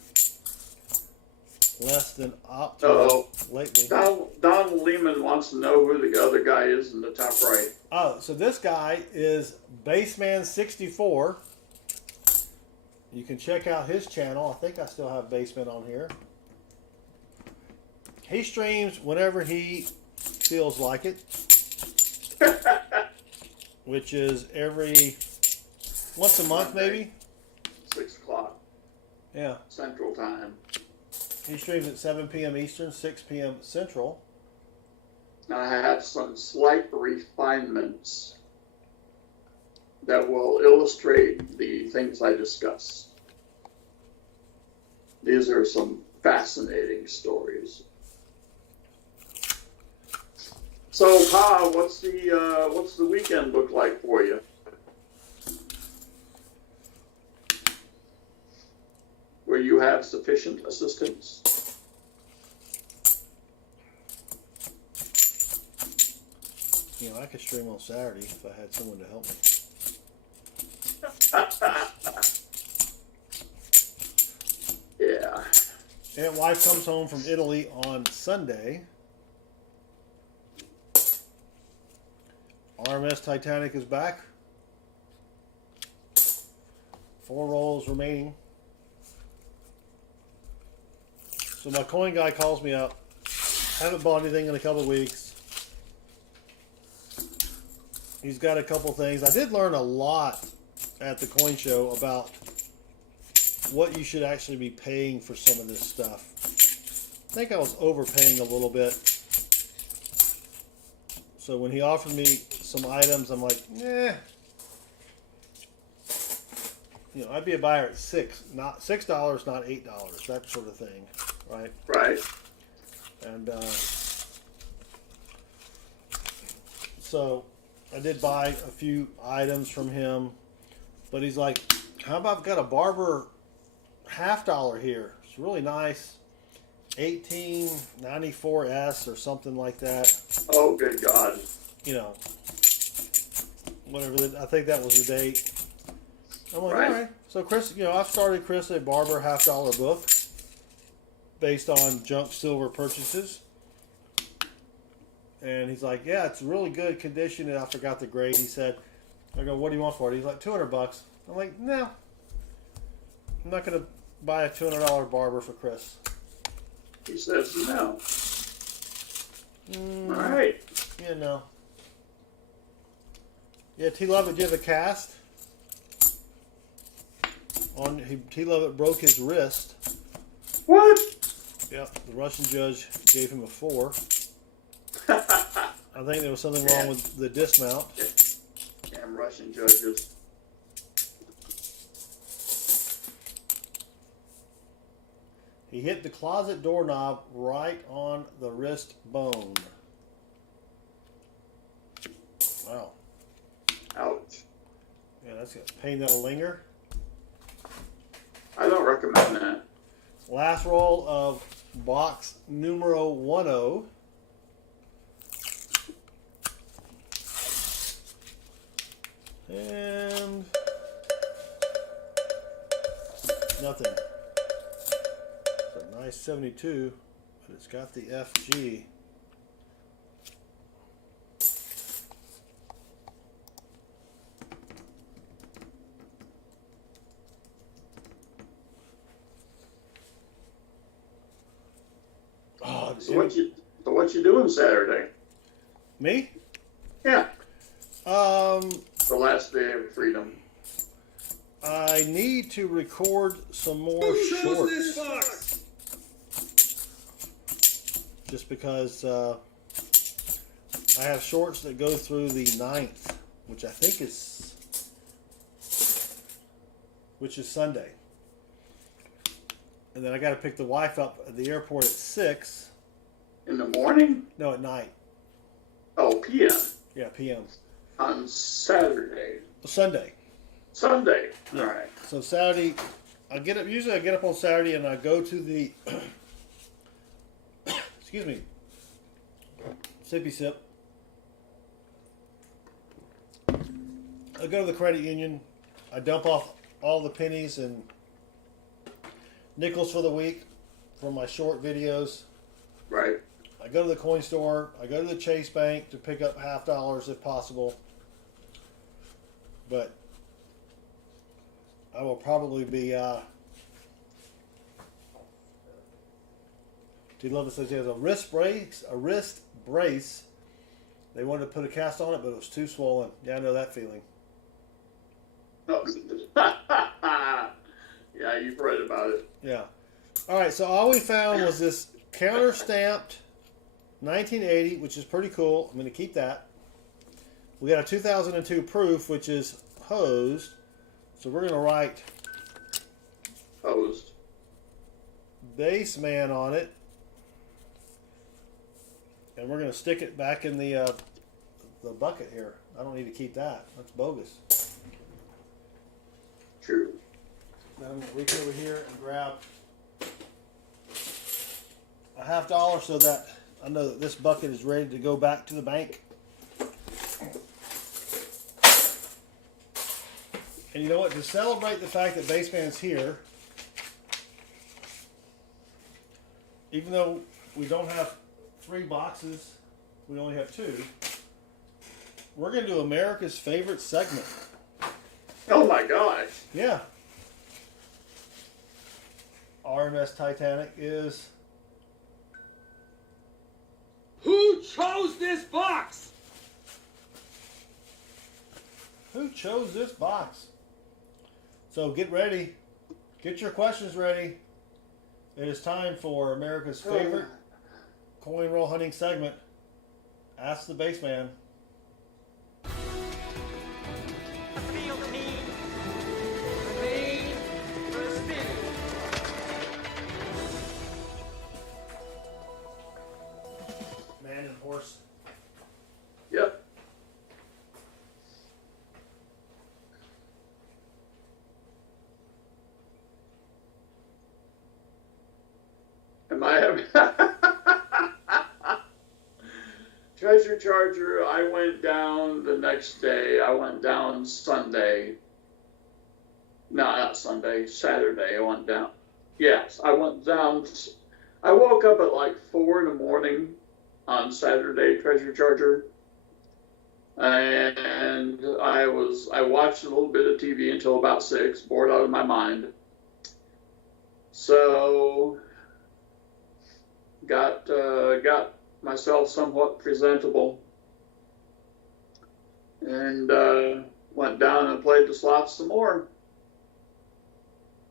less than optimal lately. Donald Lehman wants to know who the other guy is in the top right. Oh, so this guy is Baseman64. You can check out his channel. I think I still have Baseman on here. He streams whenever he feels like it, which is once a month, maybe. 6 o'clock. Yeah. Central Time. He streams at 7 p.m. Eastern, 6 p.m. Central. Now I have some slight refinements that will illustrate the things I discuss. These are some fascinating stories. So, Pa, what's the weekend look like for you? Where you have sufficient assistance? You know, I could stream on Saturday if I had someone to help me. Yeah. And wife comes home from Italy on Sunday. RMS Titanic is back. 4 rolls remaining. So my coin guy calls me up. Haven't bought anything in a couple of weeks. He's got a couple things. I did learn a lot at the coin show about what you should actually be paying for some of this stuff. I think I was overpaying a little bit. So when he offered me some items, I'm like, eh. You know, I'd be a buyer at $6, not $8, that sort of thing, right? Right. And so I did buy a few items from him, but he's like, how about I've got a Barber $half here? It's really nice. 1894S or something like that. Oh, good God. You know, whatever. I think that was the date. I'm like, Right. all right. So Chris, you know, I've started Chris a Barber $half book based on junk silver purchases. And he's like, yeah, it's really good condition. And I forgot the grade. He said, I go, what do you want for it? He's like, $200. I'm like, no. I'm not going to buy a $200 Barber for Chris. He says no. All right. Yeah, no. Yeah, T-Lovett, do you have a cast? T-Lovett broke his wrist. What? Yep, the Russian judge gave him a 4. I think there was something wrong with the dismount. Damn Russian judges. He hit the closet doorknob right on the wrist bone. Wow. Ouch. Yeah, that's a pain that'll linger. I don't recommend that. Last roll of box numero 10. And nothing. It's a nice 72, but it's got the FG. Oh, So what you doing Saturday? Me? Yeah. Um, The last day of freedom. I need to record some more shorts. Just because I have shorts that go through the 9th, which I think is Sunday. And then I got to pick the wife up at the airport at 6. In the morning? No, at night. Oh, p.m. Yeah, p.m. On Saturday. Sunday. Sunday. Yeah. All right. So Saturday, usually I get up on Saturday and I go to the, excuse me, sippy sip. I go to the credit union. I dump off all the pennies and nickels for the week for my short videos. Right. I go to the coin store. I go to the Chase Bank to pick up $50 if possible. But I will probably be. T-Love says he has a wrist brace. They wanted to put a cast on it, but it was too swollen. Yeah, I know that feeling. Oh. Yeah, you've read about it. Yeah. All right. So all we found was this counter stamped 1980, which is pretty cool. I'm going to keep that. We got a 2002 proof, which is hosed. So we're going to write Hosed. Baseman on it. And we're going to stick it back in the bucket here. I don't need to keep that. That's bogus. True. Then I'm going to reach over here and grab a $50 so that I know that this bucket is ready to go back to the bank. And you know what? To celebrate the fact that Baseman's here, even though we don't have 3 boxes, we only have 2, we're going to do America's favorite segment. Oh my gosh. Yeah. RMS Titanic is... Who chose this box? Who chose this box? So get ready. Get your questions ready. It is time for America's favorite coin roll hunting segment. Ask the Baseman. Feel the need, the need for a spin. Man and horse. Yep. Am I having... Treasure Charger, I went down the next day. I went down Sunday. No, not Sunday. Saturday I went down. Yes, I went down. I woke up at like 4 in the morning on Saturday, Treasure Charger. And I watched a little bit of TV until about 6, bored out of my mind. So got myself somewhat presentable and went down and played the slots some more.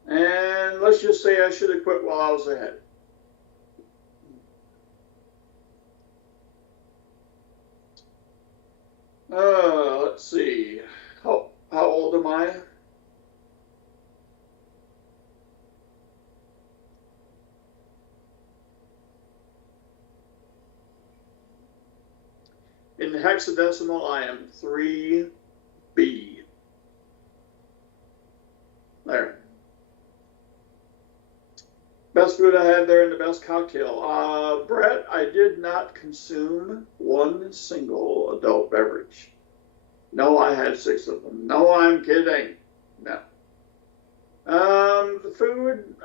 And let's just say I should have quit while I was ahead. Let's see. How old am I? In hexadecimal, I am 3B. There. Best food I had there and the best cocktail. Brett, I did not consume one single adult beverage. No, I had 6 of them. No, I'm kidding. No. The food,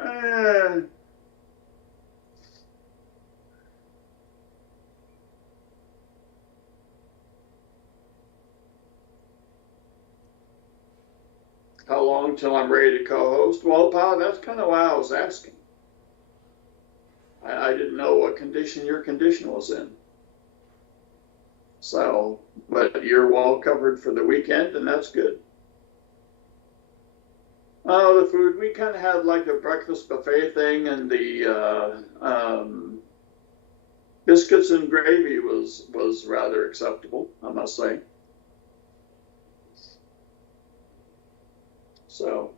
how long till I'm ready to co-host? Well, pal, that's kind of why I was asking. I didn't know what condition your condition was in. So, but you're well covered for the weekend, and that's good. Oh, the food, we kind of had like a breakfast buffet thing, and the biscuits and gravy was rather acceptable, I must say. So,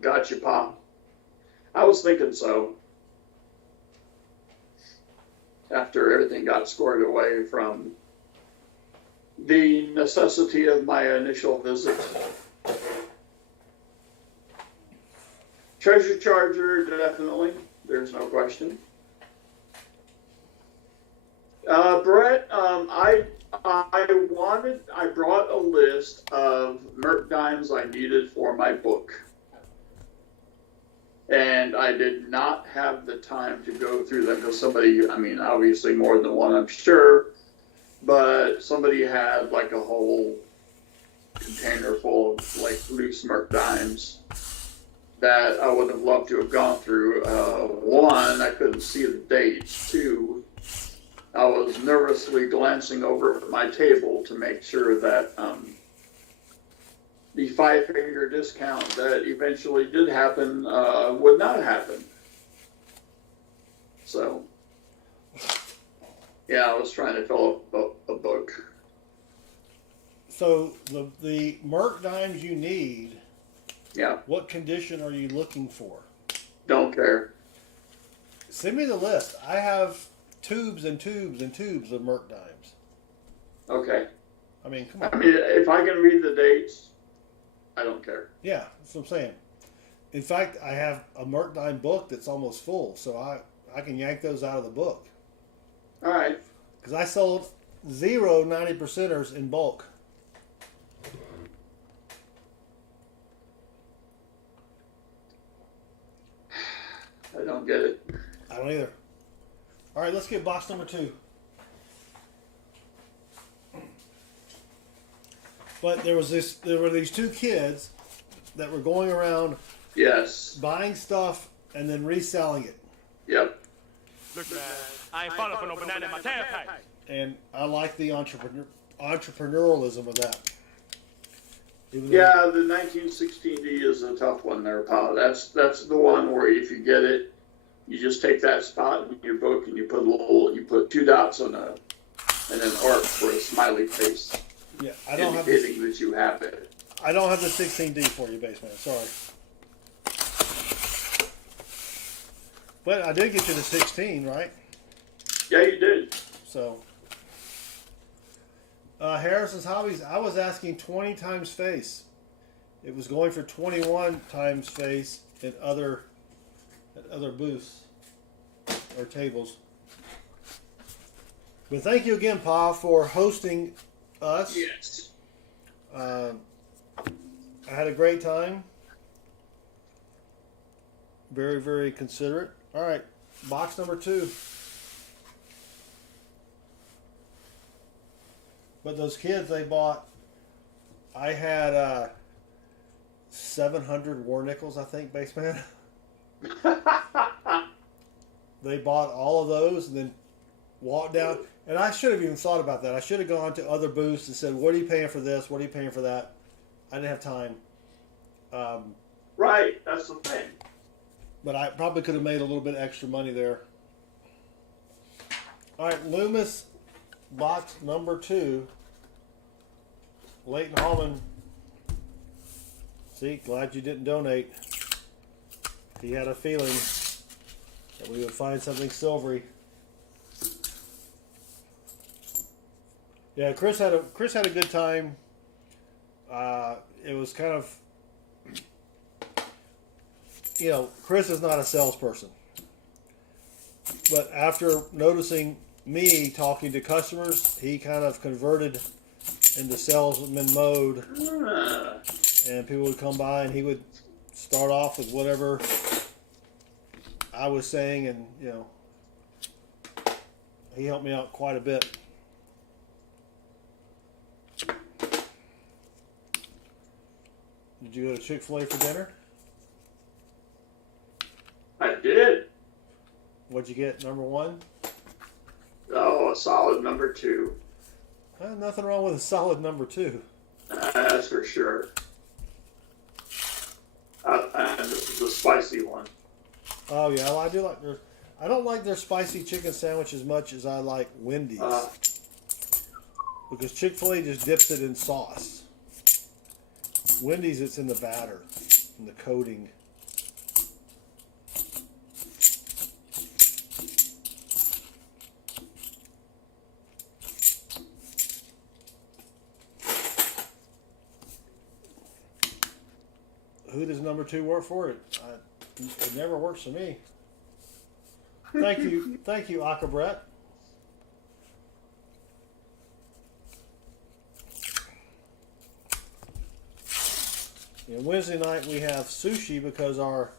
gotcha, Pa. I was thinking so. After everything got squared away from the necessity of my initial visit. Treasure charger, definitely. There's no question. Brett, I brought a list of Merc dimes I needed for my book. And I did not have the time to go through them because somebody, I mean, obviously more than one, I'm sure, but somebody had like a whole container full of like loose Merc dimes that I would have loved to have gone through. One, I couldn't see the dates. Two, I was nervously glancing over at my table to make sure that the 5-figure discount that eventually did happen would not happen. So, yeah, I was trying to fill up a book. So the Merc dimes you need, Yeah, what condition are you looking for? don't care. Send me the list. I have tubes and tubes and tubes of Merc dimes. Okay. I mean, come I on. mean, if I can read the dates, I don't care. Yeah, that's what I'm saying. In fact, I have a Merc dime book that's almost full, so I can yank those out of the book. All right. Because I sold 0 90%ers in bulk. I don't get it. I don't either. All right, let's get box number 2. But there were these 2 kids that were going around Yes. buying stuff and then reselling it. Yep. Look, man, I ain't falling for no banana in my tailpipe. And I like the entrepreneurialism of that. Even Yeah, the 1916D is a tough one there, pal. That's the one where if you get it, you just take that spot in your book and you put 2 dots on and an arc for a smiley face, yeah, indicating that you have it. I don't have the 16D for you, Baseman. Sorry. But I did get you the 16, right? Yeah, you did. So, Harrison's Hobbies, I was asking 20 times face. It was going for 21 times face at other booths or tables. But thank you again, Pa, for hosting us. Yes. I had a great time. Very, very considerate. All right, box number 2. But those kids, they bought, I had 700 war nickels, I think, Baseman. They bought all of those and then walked down. And I should have even thought about that. I should have gone to other booths and said, what are you paying for this? What are you paying for that? I didn't have time. Right, that's the thing. But I probably could have made a little bit extra money there. All right, Loomis, box number 2. Leighton Hallman. See, glad you didn't donate. He had a feeling that we would find something silvery. Yeah, Chris had a good time. It was kind of, Chris is not a salesperson. But after noticing me talking to customers, he kind of converted into salesman mode, and people would come by and he would start off with whatever I was saying, and he helped me out quite a bit. Did you go to Chick-fil-A for dinner? I did. What'd you get? Number one? Oh, a solid number 2. Nothing wrong with a solid number 2. That's for sure. And the spicy one. Oh yeah, well, I do like their. I don't like their spicy chicken sandwich as much as I like Wendy's, because Chick-fil-A just dips it in sauce. Wendy's, it's in the batter, in the coating. Who does number 2 work for? It never works for me. Thank you, Akabret. Wednesday night we have sushi because our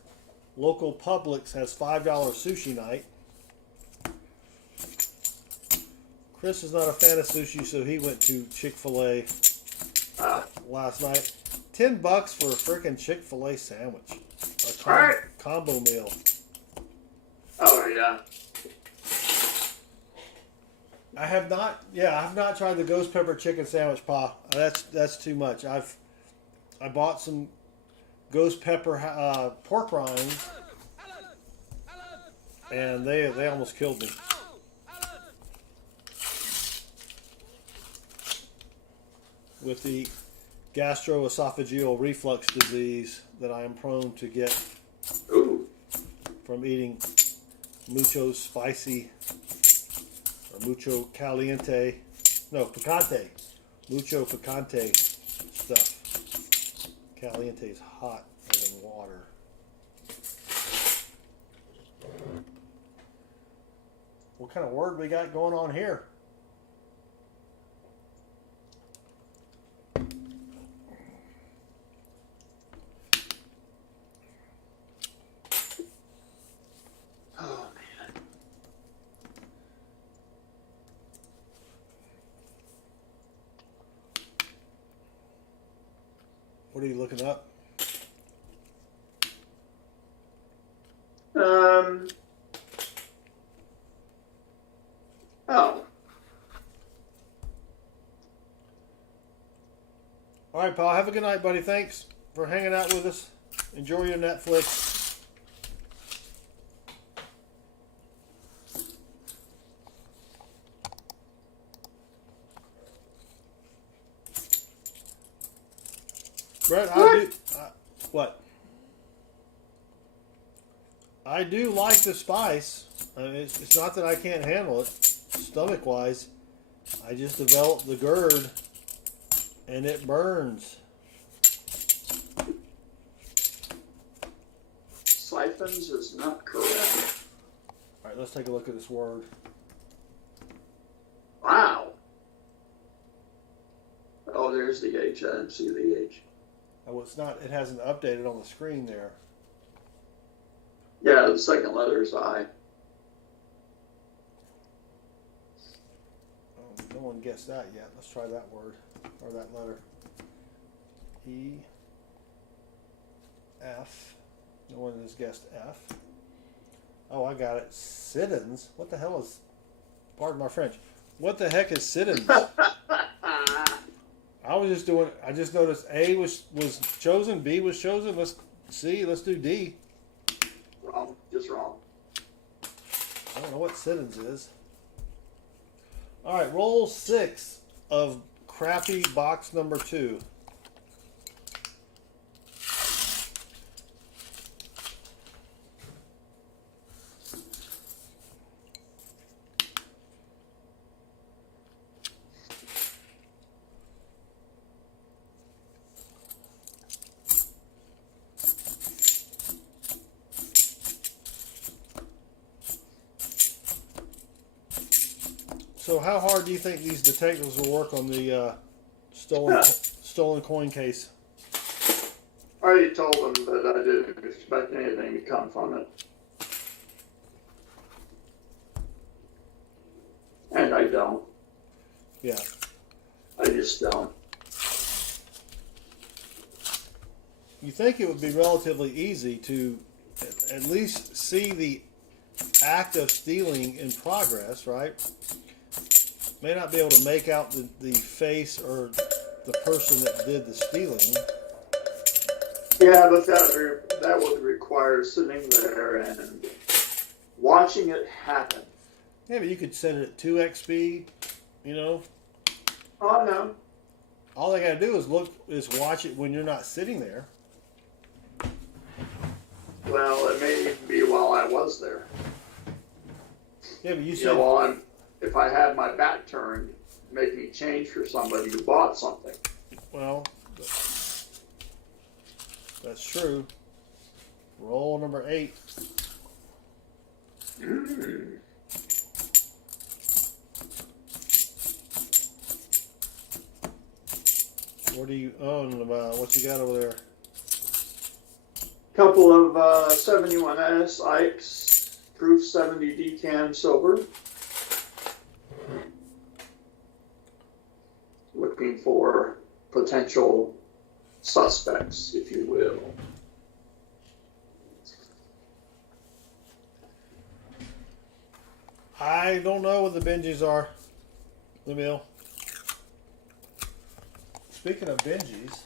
local Publix has $5 sushi night. Chris is not a fan of sushi, so he went to Chick-fil-A last night. $10 for a freaking Chick-fil-A sandwich. A combo meal. Oh yeah. I have not tried the ghost pepper chicken sandwich, Pa. That's too much. I bought some ghost pepper pork rinds, and they almost killed me. With the gastroesophageal reflux disease that I am prone to get from eating mucho spicy or mucho caliente, no, picante, mucho picante stuff. Caliente is hot as in water. What kind of word we got going on here? What are you looking up? Oh. All right, Paul. Have a good night, buddy. Thanks for hanging out with us. Enjoy your Netflix. Brett, what? I do like the spice. It's not that I can't handle it, stomach-wise. I just developed the GERD, and it burns. Siphons is not correct. All right, let's take a look at this word. Wow. Oh, there's the H. I didn't see the H. Oh, it's not. It hasn't updated on the screen there. Yeah, the second letter is I. Oh, no one guessed that yet. Let's try that word or that letter. E. F. No one has guessed F. Oh, I got it. Siddons. What the hell is? Pardon my French. What the heck is Siddons? I just noticed A was chosen, B was chosen. Let's do D. Wrong. Just wrong. I don't know what Siddons is. All right, roll 6 of crappy box number 2. So how hard do you think these detectives will work on the stolen coin case? I already told them that I didn't expect anything to come from it. And I don't. Yeah. I just don't. You think it would be relatively easy to at least see the act of stealing in progress, right? May not be able to make out the face or the person that did the stealing. Yeah, but that would require sitting there and watching it happen. Yeah, but you could set it at 2x speed, you know. Oh, no. All they got to do is watch it when you're not sitting there. Well, it may even be while I was there. Yeah, but you You said, know, if I had my back turned, making change for somebody who bought something. well, that's true. Roll number 8. What do you own about? What you got over there? Couple of 71S Ikes, proof 70 decam silver. Looking for potential suspects, if you will. I don't know what the Benjis are, Emil. Speaking of Benjis,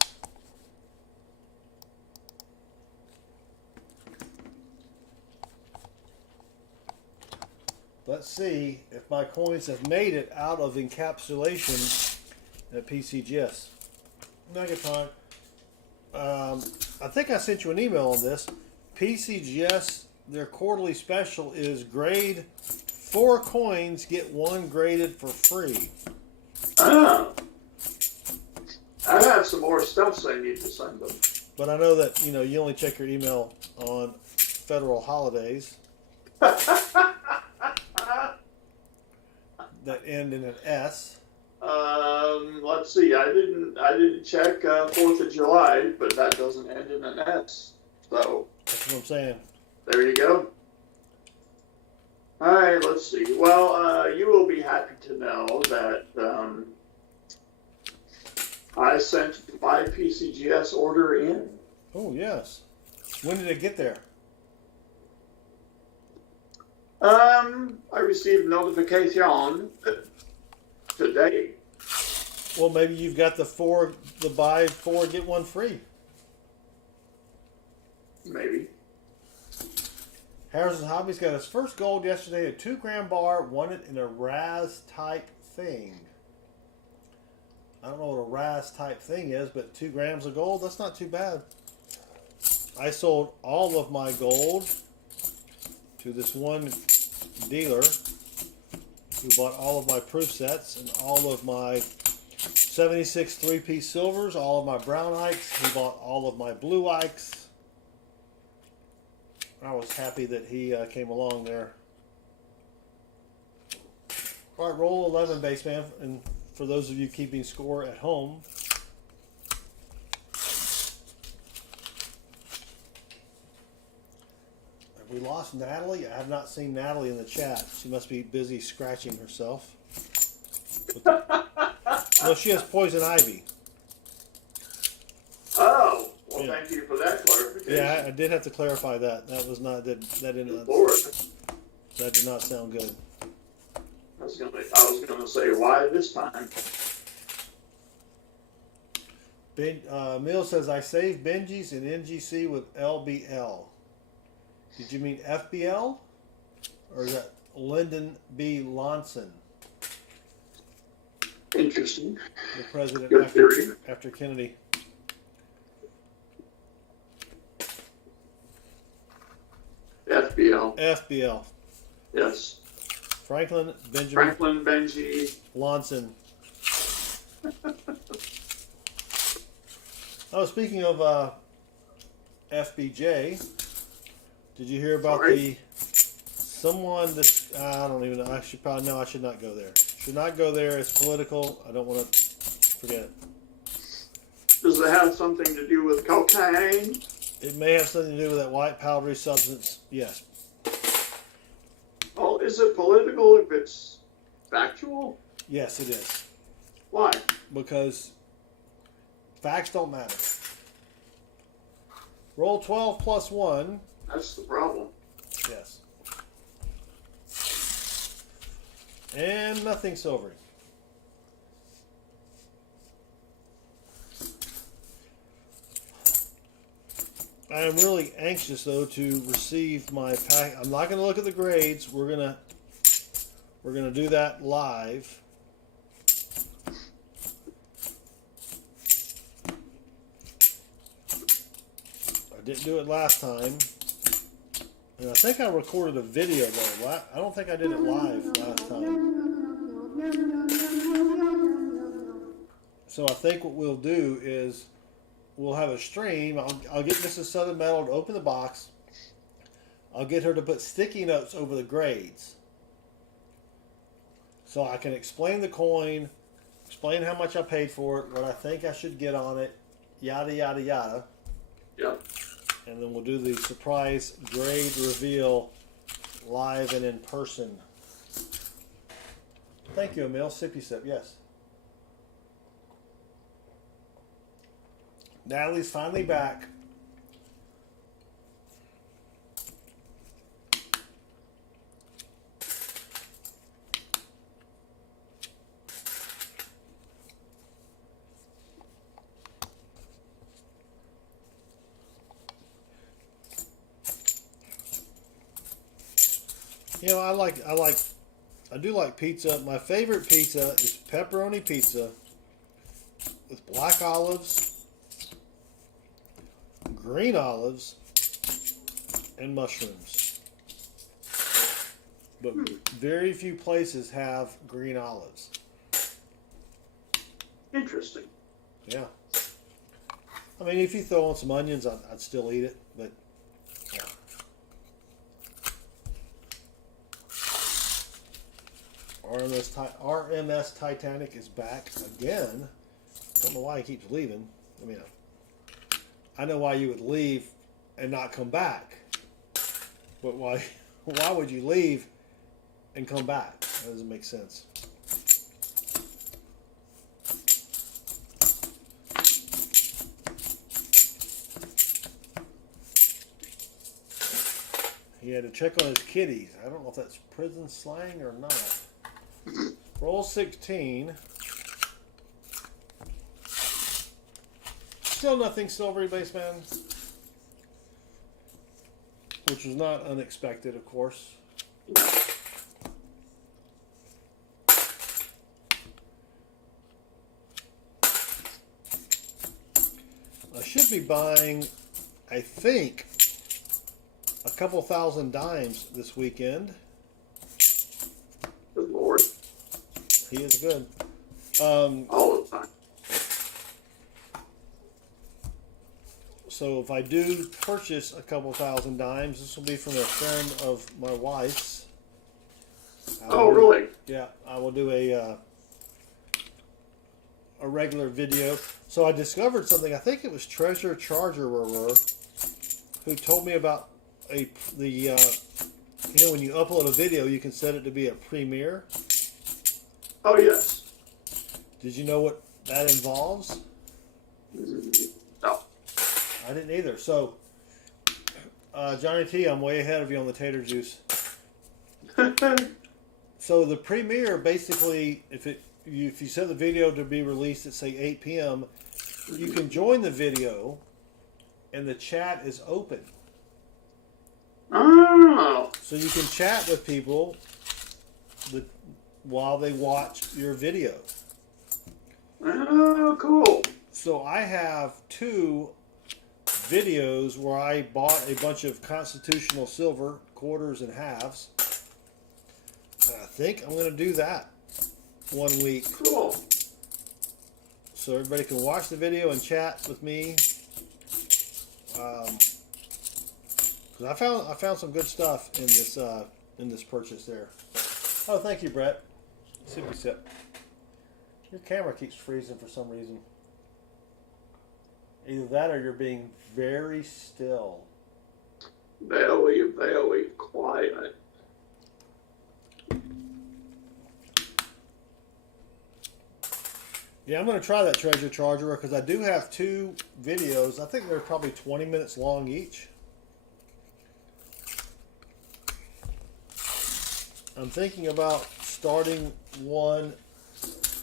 let's see if my coins have made it out of encapsulation at PCGS. Megaton. I think I sent you an email on this. PCGS, their quarterly special is grade 4 coins, get 1 graded for free. Ah. I have some more stuff, so I need to send them. But I know that, you only check your email on federal holidays that end in an S. Let's see. I didn't check 4th of July, but that doesn't end in an S. So That's what I'm saying. there you go. All right. Let's see. Well, you will be happy to know that I sent my PCGS order in. Oh, yes. When did it get there? I received notification today. Well, maybe you've got the buy 4, get 1 free. Maybe. Harrison's Hobbies got his first gold yesterday, a 2-gram bar, won it in a Raz type thing. I don't know what a Raz type thing is, but 2 grams of gold, that's not too bad. I sold all of my gold to this one dealer who bought all of my proof sets and all of my 76 3-piece silvers, all of my brown Ikes. He bought all of my blue Ikes. I was happy that he came along there. All right, roll 11, baseman. And for those of you keeping score at home, have we lost Natalie? I have not seen Natalie in the chat. She must be busy scratching herself. Well, she has poison ivy. Oh, well, Yeah. thank you for that clarification. Yeah, I did have to clarify that. That was not that Lord, did not sound good. I was gonna say, why this time? Mill says I saved Benji's and NGC with LBL. Did you mean FBL, or is that Lyndon B. Lonson, Interesting. the president Good theory. after Kennedy? FBL. FBL. Yes. Franklin Benjamin Franklin Benji. Lonson. Oh, speaking of FBJ, did you hear about Sorry? someone that I don't even know? I should probably know I should not go there. Should not go there. It's political. I don't want to forget it. Does it have something to do with cocaine? It may have something to do with that white powdery substance. Yes. Well, is it political if it's factual? Yes, it is. Why? Because facts don't matter. Roll 12 plus 1. That's the problem. Yes. And nothing silvery. I am really anxious though to receive my pack. I'm not going to look at the grades. We're gonna do that live. I didn't do it last time, and I think I recorded a video though. I don't think I did it live last time. So I think what we'll do is we'll have a stream. I'll get Mrs. Southern Metal to open the box. I'll get her to put sticky notes over the grades. So I can explain the coin, explain how much I paid for it, what I think I should get on it, yada, yada, yada. Yep. And then we'll do the surprise grade reveal live and in person. Thank you, Emil. Sippy sip, yes. Natalie's finally back. You know, I do like pizza. My favorite pizza is pepperoni pizza with black olives, green olives, and mushrooms. But very few places have green olives. Interesting. Yeah. I mean, if you throw on some onions, I'd still eat it, but yeah. RMS Titanic is back again. Don't know why he keeps leaving. I mean, I know why you would leave and not come back, but why would you leave and come back? That doesn't make sense. He had to check on his kitties. I don't know if that's prison slang or not. Roll 16. Still nothing silvery, baseman. Which was not unexpected, of course. I should be buying, I think, a couple thousand dimes this weekend. Good Lord. He is good. All the time. So if I do purchase a couple thousand dimes, this will be from a friend of my wife's. Oh, really? Yeah, I will do a regular video. So I discovered something. I think it was Treasure Charger who told me about you know, when you upload a video, you can set it to be a premiere. Oh, yes. Did you know what that involves? No. I didn't either. So, Johnny T, I'm way ahead of you on the tater juice. So the premiere, basically, if you set the video to be released at, say, 8 p.m., you can join the video, and the chat is open. Oh. So you can chat with people while they watch your video. Oh, cool. So I have 2 videos where I bought a bunch of constitutional silver quarters and halves. And I think I'm going to do that one week. Cool. So everybody can watch the video and chat with me. Because I found some good stuff in this purchase there. Oh, thank you, Brett. Sippy sip. Your camera keeps freezing for some reason. Either that or you're being very still. Very quiet. Yeah, I'm going to try that treasure charger because I do have 2 videos. I think they're probably 20 minutes long each. I'm thinking about starting one.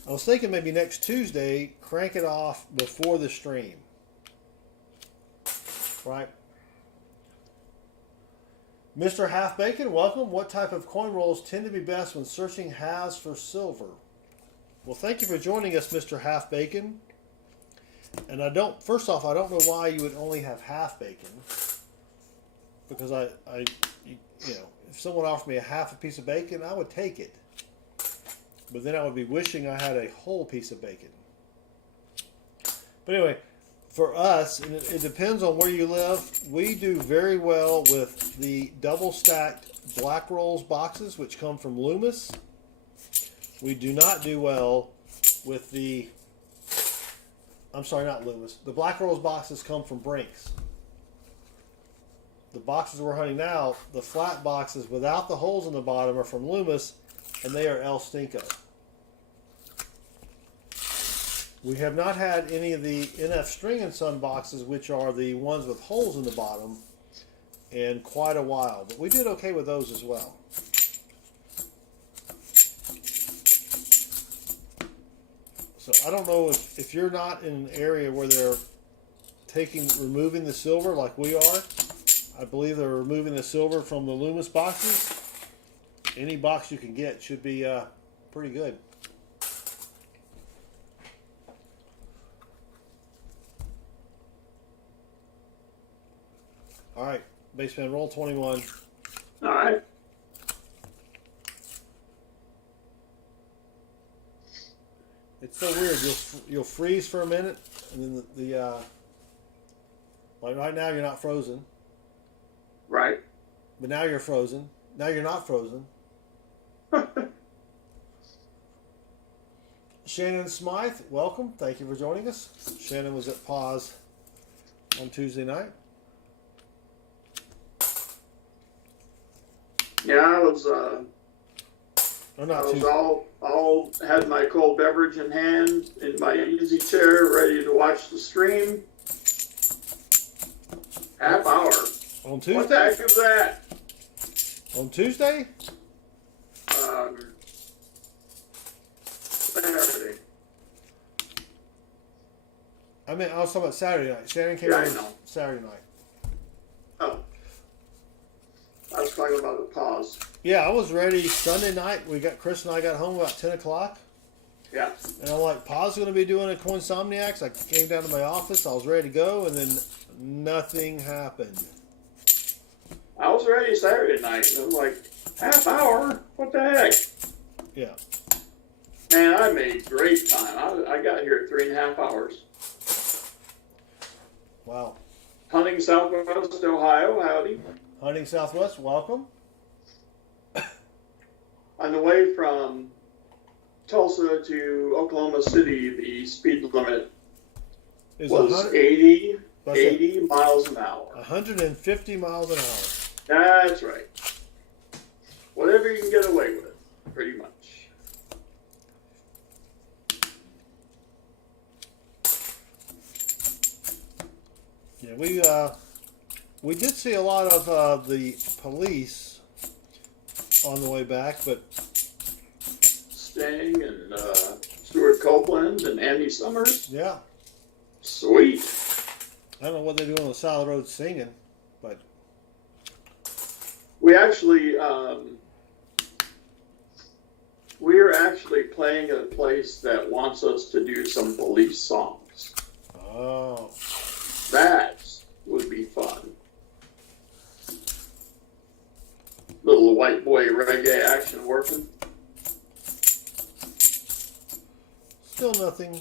I was thinking maybe next Tuesday, crank it off before the stream. Right? Mr. Half Bacon, welcome. What type of coin rolls tend to be best when searching halves for silver? Well, thank you for joining us, Mr. Half Bacon. And first off, I don't know why you would only have half bacon. Because if someone offered me a half a piece of bacon, I would take it. But then I would be wishing I had a whole piece of bacon. But anyway, for us, and it depends on where you live, we do very well with the double stacked black rolls boxes, which come from Loomis. We do not do well with the, I'm sorry, not Loomis. The black rolls boxes come from Brinks. The boxes we're hunting now, the flat boxes without the holes in the bottom are from Loomis, and they are El Stinko. We have not had any of the NF String and Son boxes, which are the ones with holes in the bottom, in quite a while. But we did okay with those as well. So I don't know if you're not in an area where they're removing the silver like we are. I believe they're removing the silver from the Loomis boxes. Any box you can get should be pretty good. All right, baseman, roll 21. All right. It's so weird. You'll freeze for a minute, and then like right now you're not frozen. Right. But now you're frozen. Now you're not frozen. Shannon Smythe, welcome. Thank you for joining us. Shannon was at Pause on Tuesday night. Yeah, I was all had my cold beverage in hand in my easy chair, ready to watch the stream. Half hour. On Tuesday? What the heck is that? On Tuesday? Saturday. I was talking about Saturday night. Shannon came on Saturday night. Oh. I was talking about the pause. Yeah, I was ready Sunday night. Chris and I got home about 10 o'clock. Yeah. And I'm like, Pa's going to be doing a Coinsomniacs. I came down to my office. I was ready to go, and then nothing happened. I was ready Saturday night. And I was like, half hour? What the heck? Yeah. Man, I made great time. I got here at 3.5 hours. Wow. Hunting Southwest Ohio, howdy. Hunting Southwest, welcome. On the way from Tulsa to Oklahoma City, the speed limit was 80 miles an hour. 150 miles an hour. That's right. Whatever you can get away with, pretty much. Yeah, we did see a lot of the police on the way back, but Sting and Stuart Copeland and Andy Summers. yeah, Sweet. I don't know what they're doing on the side of the road singing, but We actually we're actually playing at a place that wants us to do some police songs. oh, That would be fun. Little white boy reggae action working. still nothing.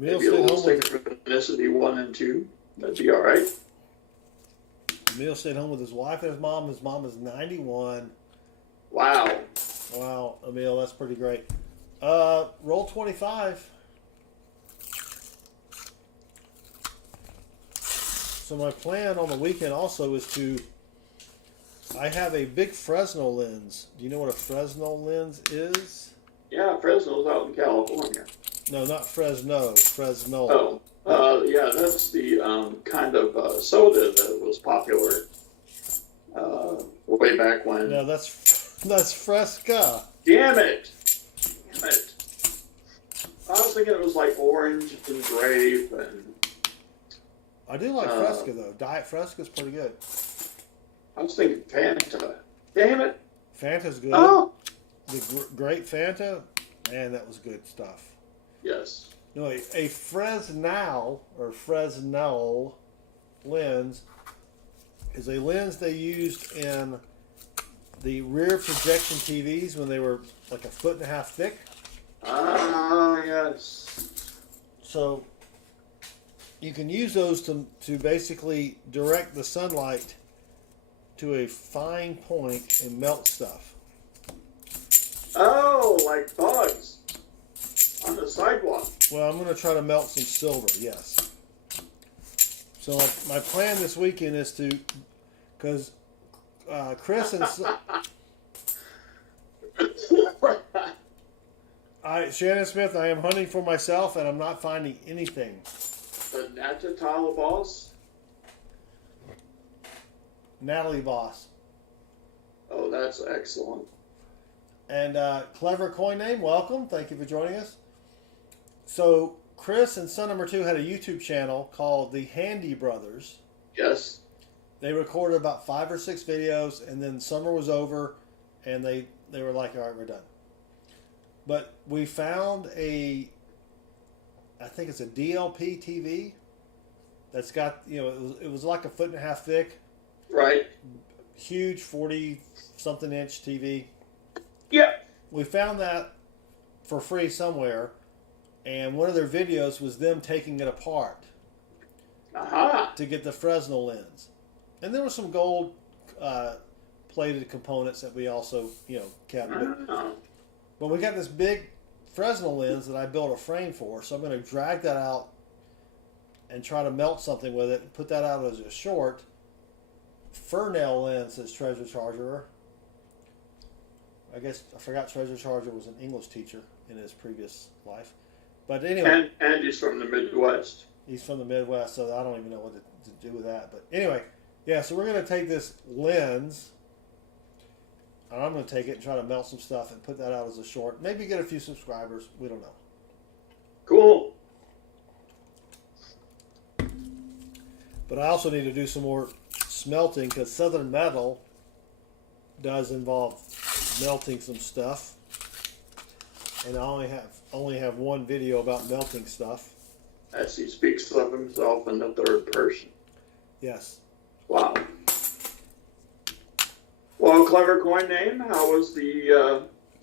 Emil Maybe a stayed little home with synchronicity 1 and 2. That'd be all right. Emil stayed home with his wife and his mom. His mom is 91. Wow. Wow, Emil, that's pretty great. Roll 25. So my plan on the weekend also is I have a big Fresnel lens. Do you know what a Fresnel lens is? Yeah, Fresno's out in California. No, not Fresno, Fresnel. Yeah, that's the kind of soda that was popular way back when. No, that's Fresca. Damn it! Damn it! I was thinking it was like orange and grape and. I do like Fresca though. Diet Fresca is pretty good. I was thinking Fanta. Damn it! Fanta's good. Oh! The great Fanta, man, that was good stuff. Yes. No, a Fresnel or Fresnel lens is a lens they used in the rear projection TVs when they were like 1.5 feet thick. Ah, yes. So you can use those to basically direct the sunlight to a fine point and melt stuff. Oh, like bugs on the sidewalk. Well, I'm going to try to melt some silver, yes. So my plan this weekend is to, because Chris and Shannon Smith, I am hunting for myself and I'm not finding anything. The Natatala boss? Natalie Voss. Oh, that's excellent. And Clever Coin Name, welcome. Thank you for joining us. So Chris and son number 2 had a YouTube channel called The Handy Brothers. Yes. They recorded about 5 or 6 videos, and then summer was over, and they were like, all right, we're done. But we found I think it's a DLP TV that's got, it was like 1.5 feet thick. Right. Huge 40-something inch TV. Yeah. We found that for free somewhere, and one of their videos was them taking it apart to get the Fresnel lens. And there were some gold plated components that we also, kept. But we got this big Fresnel lens that I built a frame for, so I'm going to drag that out and try to melt something with it and put that out as a short. Fresnel lens, says Treasure Charger. I guess I forgot Treasure Charger was an English teacher in his previous life. But anyway. And he's from the Midwest. He's from the Midwest, so I don't even know what to do with that. But anyway, yeah, so we're going to take this lens, and I'm going to take it and try to melt some stuff and put that out as a short. Maybe get a few subscribers. We don't know. Cool. But I also need to do some more smelting because Southern Metal does involve melting some stuff. And I only have one video about melting stuff. As he speaks of himself in the third person. Yes. Wow. Well, Clever Coin Name, how was the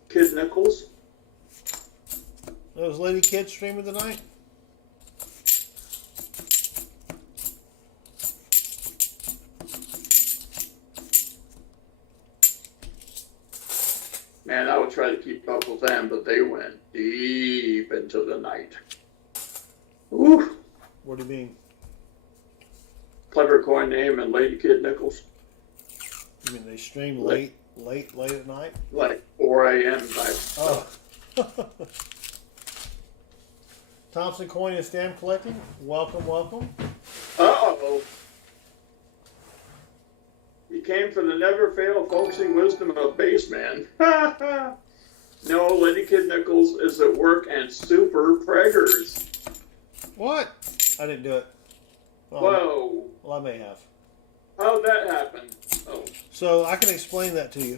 Kid Nichols? Was Lady Kid streaming tonight? Man, I would try to keep up with them, but they went deep into the night. Ooh. What do you mean? Clever Coin Name and Lady Kid Nichols. You mean they stream late at night? Like 4 a.m. type. Oh. Thompson Coin and Stamp Collecting. Welcome, welcome. Uh-oh. He came for the never fail folksy wisdom of Baseman. No, Lady Kid Nichols is at work and super preggers. What? I didn't do it. Oh, Whoa. Well, I may have. How'd that happen? Oh. So I can explain that to you.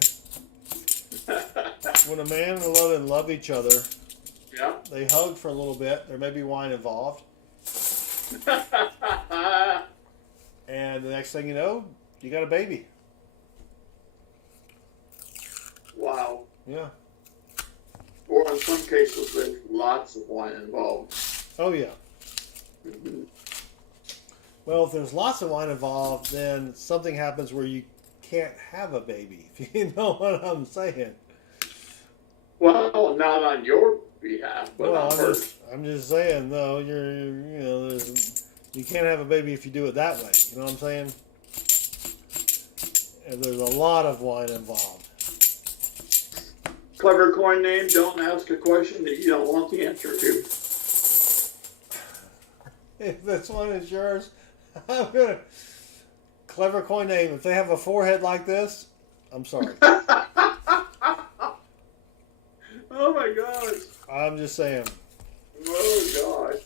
When a man and a woman love each other, Yeah. they hug for a little bit. There may be wine involved. And the next thing you know, you got a baby. Wow. Yeah. Or in some cases, there's lots of wine involved. Oh, yeah. Well, if there's lots of wine involved, then something happens where you can't have a baby. If you know what I'm saying. Well, not on your behalf, but Well, on hers. I'm just saying though, you can't have a baby if you do it that way. You know what I'm saying? And there's a lot of wine involved. Clever coin name, don't ask a question that you don't want the answer to. If this one is yours, I'm gonna clever coin name. If they have a forehead like this, I'm sorry. Oh my gosh. I'm just saying. Oh gosh.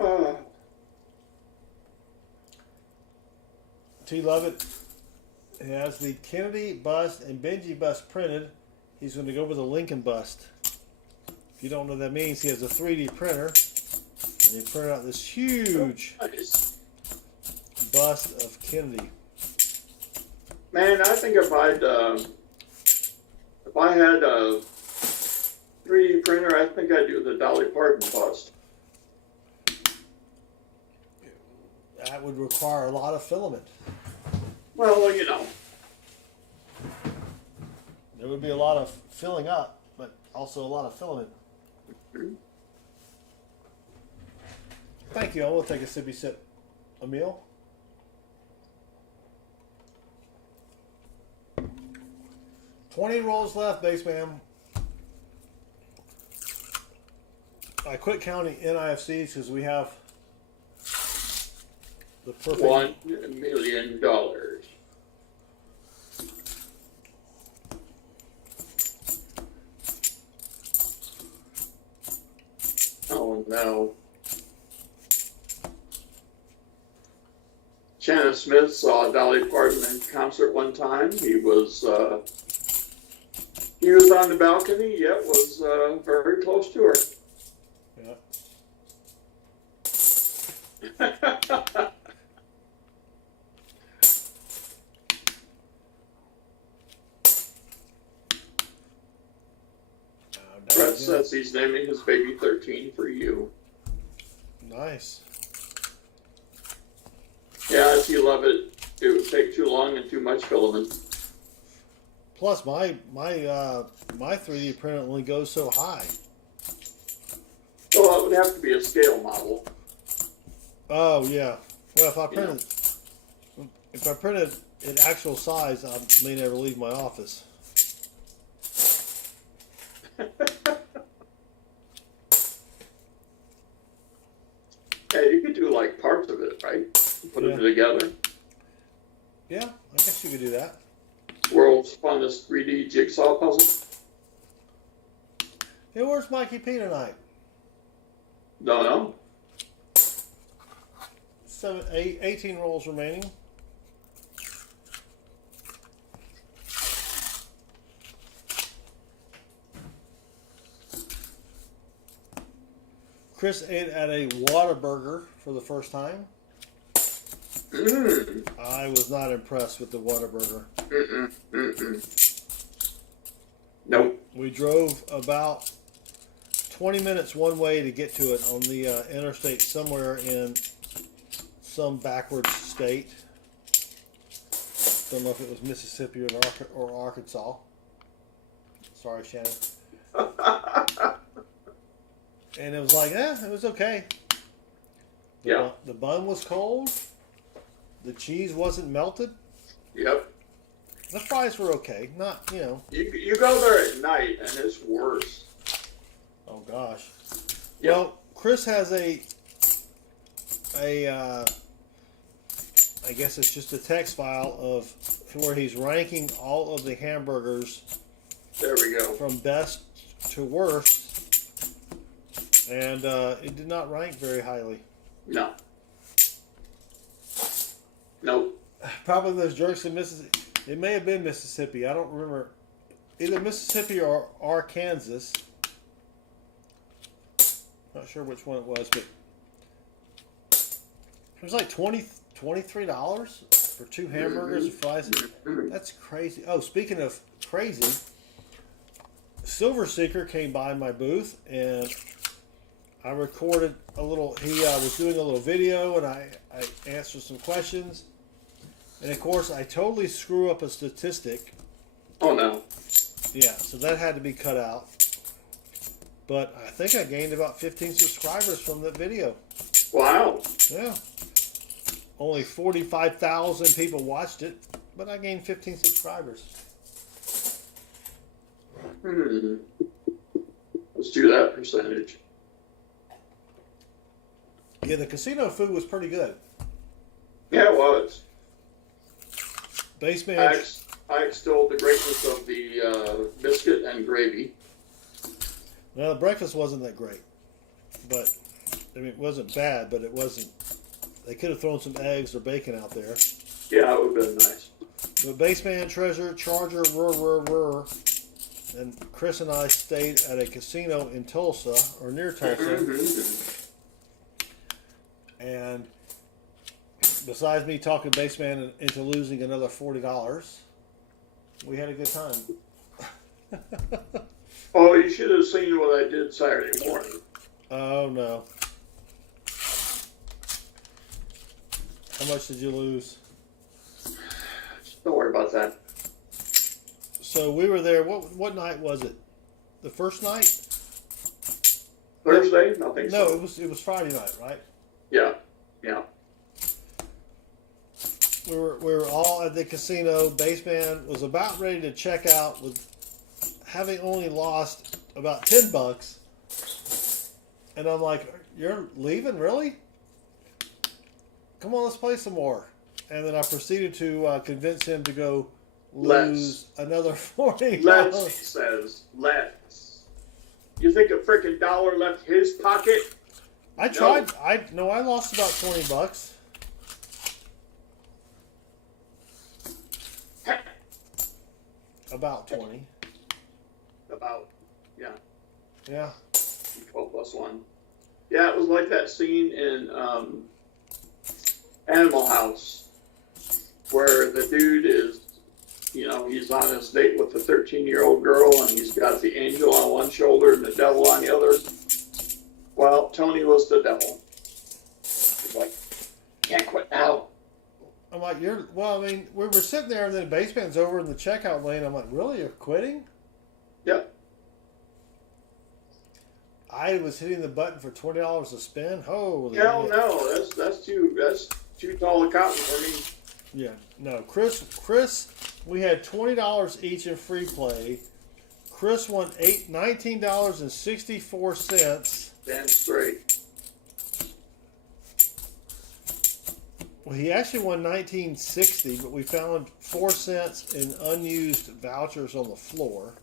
Oh. T. Lovett has the Kennedy bust and Benji bust printed. He's going to go with a Lincoln bust. If you don't know what that means, he has a 3D printer. And he printed out this huge Nice. bust of Kennedy. Man, I think if I had a 3D printer, I think I'd do the Dolly Parton bust. That would require a lot of filament. Well, you know. There would be a lot of filling up, but also a lot of filament. Thank you. I will take a sippy sip. Emil? $20 rolls left, base man. I quit counting NIFCs because we have the perfect $1 million. Oh no. Shannon Smith saw Dolly Parton in concert one time. He was on the balcony, yet was very close to her. Yeah. Brett says he's naming his baby 13 for you. Nice. Yeah, if you love it, it would take too long and too much filament. Plus, my 3D printer only goes so high. Well, it would have to be a scale model. Oh yeah. Well, if I printed in actual size, I may never leave my office. Yeah, you could do like parts of it, right? Put it together. Yeah, I guess you could do that. World's funnest 3D jigsaw puzzle. Hey, where's Mikey P tonight? Don't know. 18 rolls remaining. Chris ate at a Whataburger for the first time. I was not impressed with the Whataburger. Nope. We drove about 20 minutes one way to get to it on the interstate somewhere in some backwards state. Don't know if it was Mississippi or Arkansas. Sorry, Shannon. And it was like, it was okay. The bun was cold. The cheese wasn't melted. Yep. The fries were okay. Not, You go there at night and it's worse. Oh gosh. Yep. Well, Chris has I guess it's just a text file of where he's ranking all of the hamburgers. There we go. From best to worst. And it did not rank very highly. No. Nope. Probably those jerks in Mississippi. It may have been Mississippi. I don't remember. Either Mississippi or Kansas. Not sure which one it was, but it was like $23 for 2 hamburgers and fries. That's crazy. Oh, speaking of crazy, Silver Seeker came by my booth and I recorded a little. He was doing a little video, and I answered some questions. And of course, I totally screw up a statistic. Oh no. Yeah, so that had to be cut out. But I think I gained about 15 subscribers from that video. Wow. Yeah. Only 45,000 people watched it, but I gained 15 subscribers. Let's do that percentage. Yeah, the casino food was pretty good. Yeah, it was. Baseman. I extolled the greatness of the biscuit and gravy. Well, the breakfast wasn't that great, but I mean, it wasn't bad, but it wasn't. They could have thrown some eggs or bacon out there. Yeah, it would have been nice. But Baseman, Treasure, Charger, and Chris and I stayed at a casino in Tulsa or near Tulsa. And besides me talking Baseman into losing another $40, we had a good time. Oh, you should have seen what I did Saturday morning. Oh no. How much did you lose? Don't worry about that. So we were there. What night was it? The first night? Thursday? I think so. No, it was Friday night, right? Yeah. We were all at the casino. Baseman was about ready to check out with having only lost about $10. And I'm like, "You're leaving, really? Come on, let's play some more." And then I proceeded to convince him to go lose another $40. Let's, he says. Let's. You think a freaking dollar left his pocket? I tried. No. I lost about $20. About 20. About, yeah. Yeah. 12 plus 1. Yeah, it was like that scene in Animal House where the dude is, he's on his date with a 13-year-old girl and he's got the angel on one shoulder and the devil on the other. Well, Tony was the devil. He's like, can't quit now. I'm like, well, I mean, we were sitting there and then the Baseman's over in the checkout lane. I'm like, really? You're quitting? Yep. I was hitting the button for $20 to spin. Holy Hell no, that's too tall a cotton for me. Yeah, no, Chris, we had $20 each in free play. Chris won $19.64. Damn straight. Well, he actually won $19.60, but we found 4 cents in unused vouchers on the floor.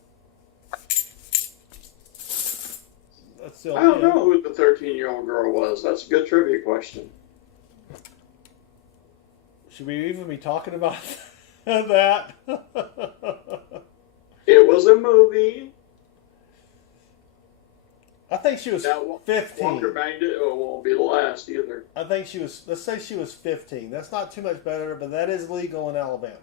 That's still, I don't know who the 13-year-old girl was. That's a good trivia question. Should we even be talking about that? It was a movie. I think she was 15. Walker banged it. It won't be the last either. I think she was, let's say she was 15. That's not too much better, but that is legal in Alabama.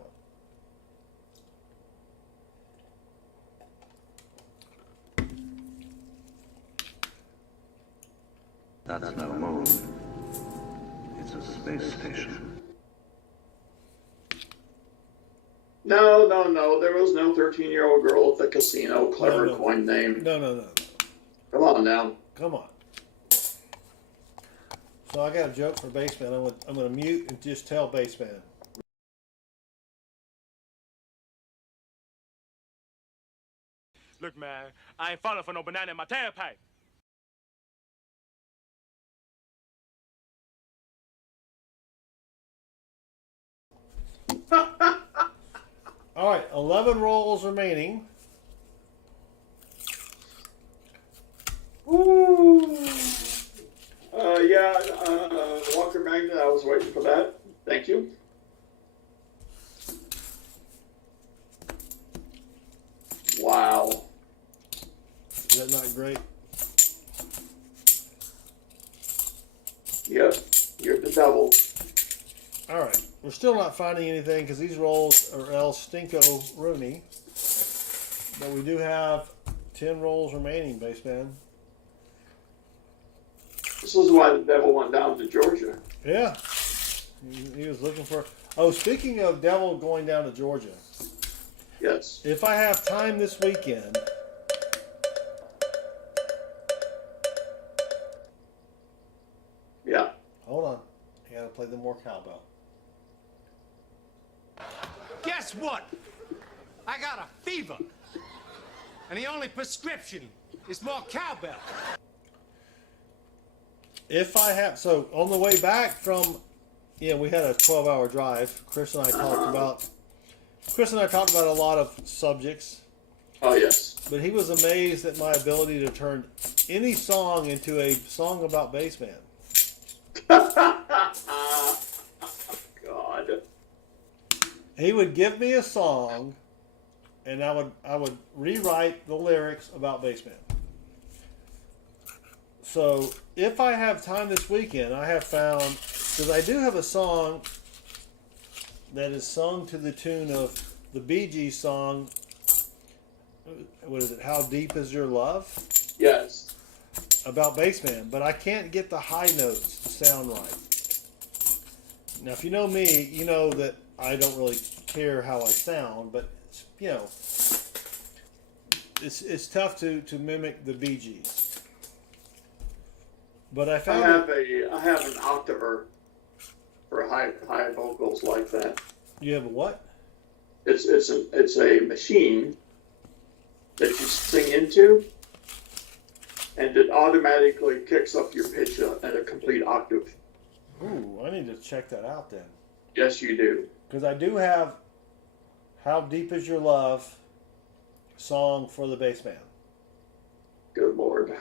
That's no moon. It's a space station. No. There was no 13-year-old girl at the casino. Clever coin name. No. Come on now. Come on. So I got a joke for Baseman. I'm going to mute and just tell Baseman. Look, man, I ain't falling for no banana in my tailpipe. All right, 11 rolls remaining. Ooh. Walker Magnet, I was waiting for that. Thank you. Wow. Is that not great? Yeah, you're the devil. All right, we're still not finding anything because these rolls are El Stinko Rooney. But we do have 10 rolls remaining, Baseman. This is why the devil went down to Georgia. Yeah. He was looking for. Oh, speaking of devil going down to Georgia, Yes. if I have time this weekend, Yeah. hold on, I gotta play the more cowbell. Guess what? I got a fever. And the only prescription is more cowbell. If I have, so on the way back from, we had a 12-hour drive. Chris and I talked about a lot of subjects, Oh, yes. but he was amazed at my ability to turn any song into a song about bassman. God. He would give me a song, and I would rewrite the lyrics about bassman. So if I have time this weekend, I have found, because I do have a song that is sung to the tune of the Bee Gees song, what is it, How Deep Is Your Love? Yes. About bassman, but I can't get the high notes to sound right. Now, if you know me, you know that I don't really care how I sound, but, it's tough to mimic the Bee Gees. But I I found have an octaver for high vocals like that. You have a what? It's a machine that you sing into, and it automatically kicks up your pitch at a complete octave. Ooh, I need to check that out then. Yes, you do. Because I do have How Deep Is Your Love song for the bassman. Good Lord.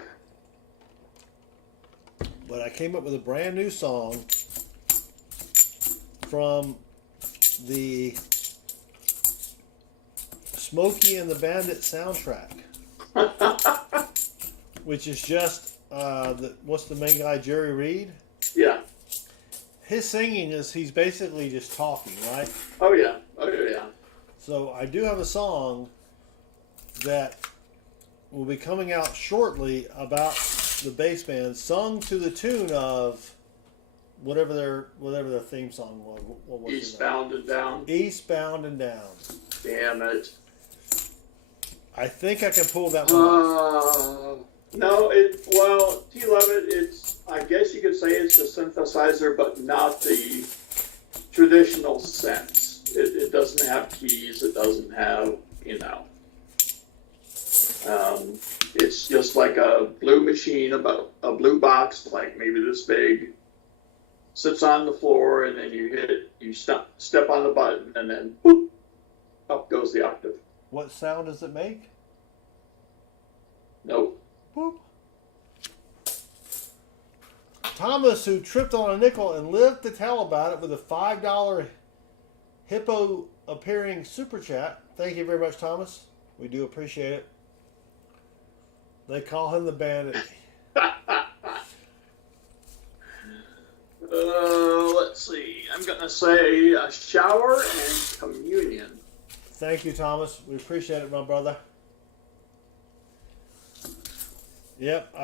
But I came up with a brand new song from the Smokey and the Bandit soundtrack, which is just what's the main guy, Jerry Reed? Yeah. His singing he's basically just talking, right? Oh yeah. Oh yeah. So I do have a song that will be coming out shortly about the bass band, sung to the tune of whatever their theme song was. What was Eastbound and Down. Eastbound and Down. Damn it. I think I can pull that one off. No, T11, I guess you could say it's a synthesizer, but not the traditional sense. It doesn't have keys, it doesn't have, it's just like a blue machine, about a blue box, like maybe this big, sits on the floor, and then you step on the button, and then boop, up goes the octave. What sound does it make? Nope. Boop. Thomas, who tripped on a nickel and lived to tell about it with a $5 hippo appearing super chat. Thank you very much, Thomas. We do appreciate it. They call him the Bandit. Let's see. I'm going to say a shower and communion. Thank you, Thomas. We appreciate it, my brother. Yep,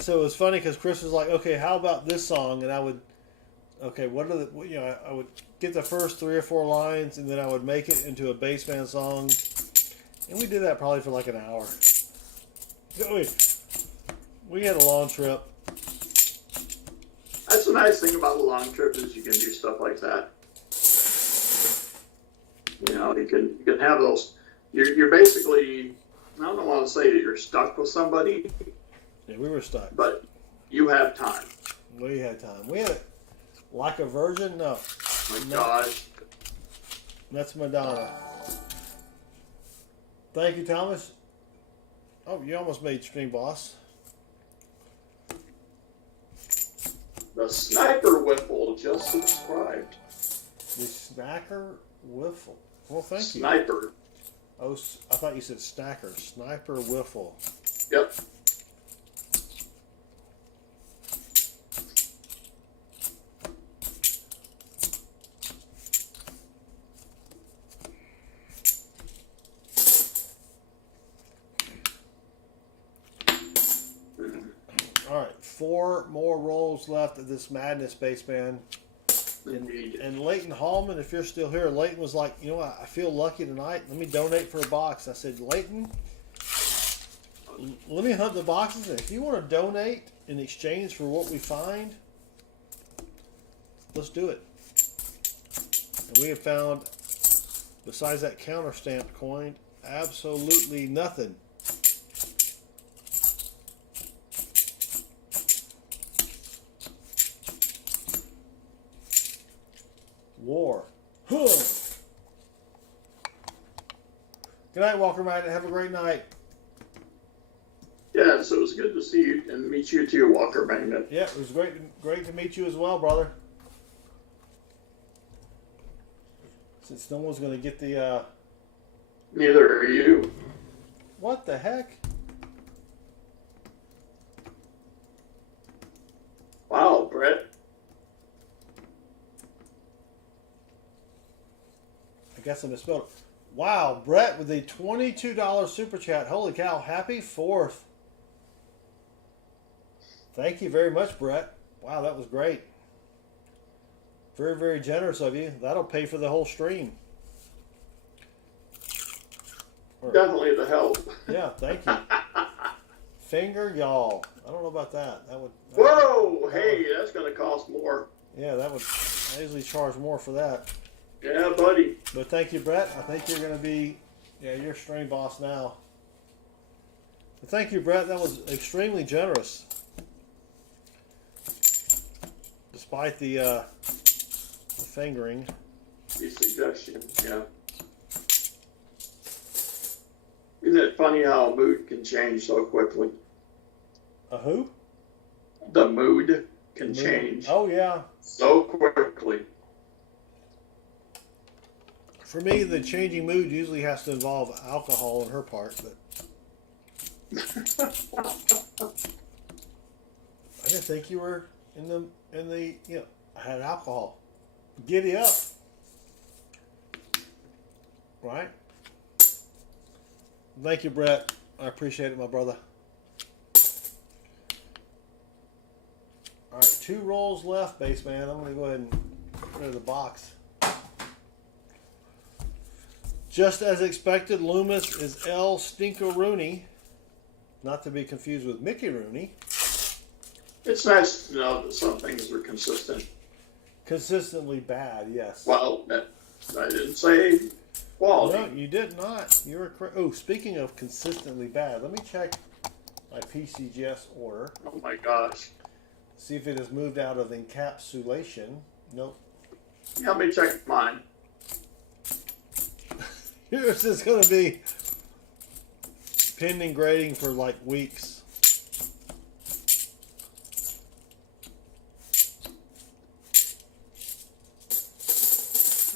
so it was funny because Chris was like, okay, how about this song? And I would, I would get the first 3 or 4 lines, and then I would make it into a bass band song. And we did that probably for like an hour. We had a long trip. That's the nice thing about a long trip is you can do stuff like that. You can have those. You're basically, I don't want to say that you're stuck with somebody. Yeah, we were stuck. But you have time. We had time. We had it like a virgin. No. My gosh. That's Madonna. Thank you, Thomas. Oh, you almost made Stream Boss. The Sniper Whiffle just subscribed. The Snacker Whiffle. Well, thank you. Sniper. Oh, I thought you said Snacker. Sniper Whiffle. Yep. All right, 4 4 more rolls left of this madness, Spaceman. Indeed. And Leighton Hallman, if you're still here, Leighton was like, you know what, I feel lucky tonight. Let me donate for a box. I said, Leighton, let me hunt the boxes. And if you want to donate in exchange for what we find, let's do it. And we have found, besides that counter stamped coin, absolutely nothing. War. Huh. Good night, Walker Magnet. Have a great night. Yeah, so it was good to see you and meet you too, Walker Magnet. Yeah, it was great to meet you as well, brother. Since no one's going to get the... Neither are you. What the heck? Wow, Brett. I guess I misspelled it. Wow, Brett with a $22 super chat. Holy cow, happy 4th. Thank you very much, Brett. Wow, that was great. Very, very generous of you. That'll pay for the whole stream. Definitely the help. Yeah, thank you. Finger y'all. I don't know about that. Whoa! Hey, that's going to cost more. Yeah, I usually charge more for that. Yeah, buddy. But thank you, Brett. I think you're going to be, you're stream boss now. But thank you, Brett. That was extremely generous. Despite the fingering. The suggestion, yeah. Isn't it funny how a mood can change so quickly? A who? The mood can change. Oh, yeah. So quickly. For me, the changing mood usually has to involve alcohol on her part, but I didn't think you were in the I had alcohol. Giddy up. Right? Thank you, Brett. I appreciate it, my brother. All right, 2 rolls left, base man. I'm going to go ahead and get rid of the box. Just as expected, Loomis is L. Stinker Rooney. Not to be confused with Mickey Rooney. It's nice to know that some things are consistent. Consistently bad, yes. Well, I didn't say quality. No, you did not. You were correct. Oh, speaking of consistently bad, let me check my PCGS order. Oh my gosh. See if it has moved out of encapsulation. Nope. Help me check mine. Yours is going to be pending grading for like weeks.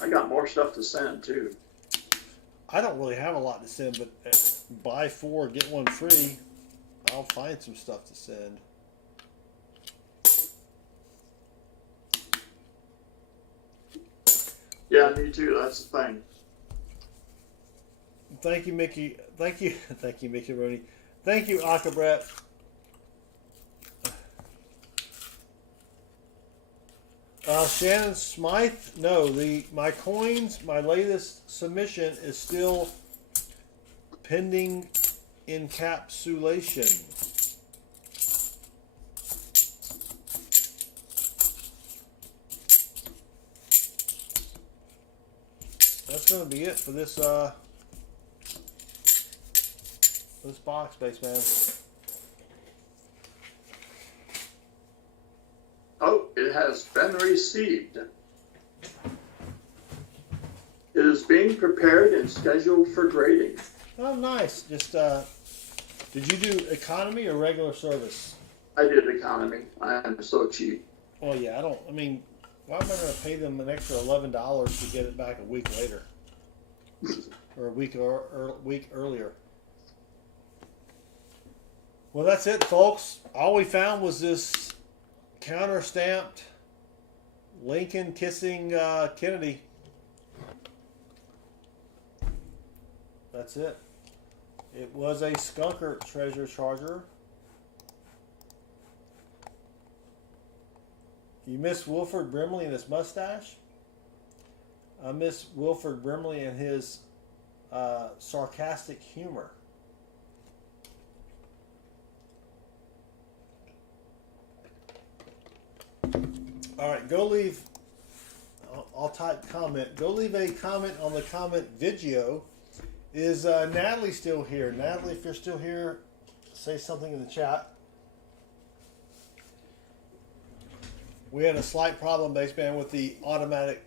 I got more stuff to send too. I don't really have a lot to send, but buy 4, get 1 free. I'll find some stuff to send. Yeah, me too. That's the thing. Thank you, Mickey. Thank you, Mickey Rooney. Thank you, Akabret. Shannon Smythe. No, my coins. My latest submission is still pending encapsulation. That's going to be it for this box, Spaceman. Oh, it has been received. It is being prepared and scheduled for grading. Oh, nice. Just, did you do economy or regular service? I did economy. I am so cheap. Well, yeah, why am I going to pay them an extra $11 to get it back a week later? Or a week earlier? Well, that's it, folks. All we found was this counter-stamped Lincoln kissing Kennedy. That's it. It was a Skunker treasure charger. You miss Wilford Brimley and his mustache? I miss Wilford Brimley and his sarcastic humor. All right, go leave. I'll type comment. Go leave a comment on the comment video. Is Natalie still here? Natalie, if you're still here, say something in the chat. We had a slight problem, baseband, with the automatic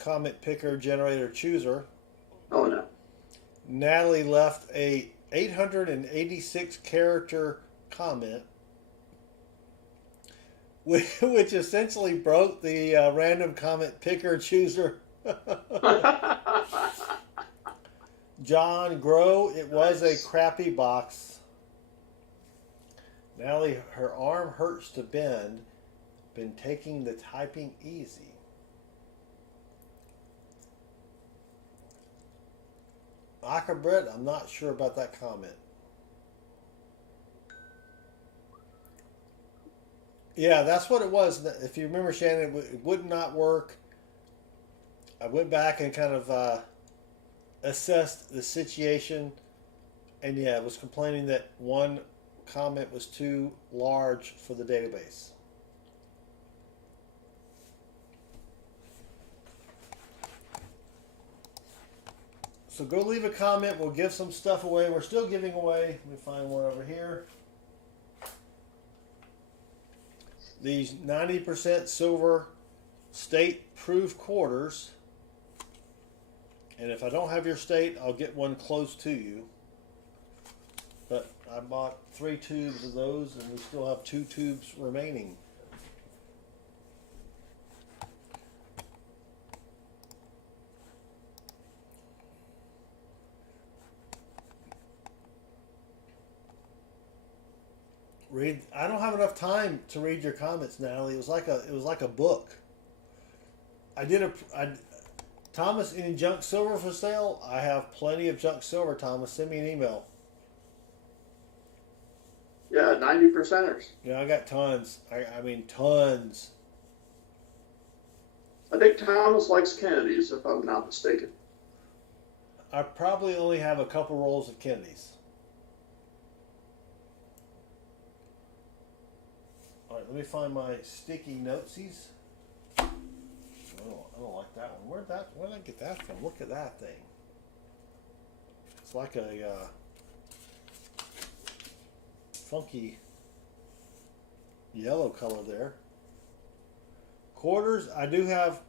comment picker generator chooser. Oh no. Natalie left a 886 character comment, which essentially broke the random comment picker chooser. John Grow, it was a crappy box. Natalie, her arm hurts to bend. Been taking the typing easy. Acrobret, I'm not sure about that comment. Yeah, that's what it was. If you remember, Shannon, it would not work. I went back and kind of assessed the situation, and yeah, it was complaining that one comment was too large for the database. So go leave a comment. We'll give some stuff away. We're still giving away. Let me find one over here. These 90% silver state-proof quarters. And if I don't have your state, I'll get one close to you. But I bought 3 tubes of those, and we still have 2 tubes remaining. I don't have enough time to read your comments, Natalie. It was like a book. Thomas, any junk silver for sale? I have plenty of junk silver, Thomas. Send me an email. Yeah, 90%ers. Yeah, I got tons. I mean, tons. I think Thomas likes Kennedys, if I'm not mistaken. I probably only have a couple rolls of Kennedys. All right, let me find my sticky notesies. I don't like that one. Where did I get that from? Look at that thing. It's like a funky yellow color there. Quarters, I do have.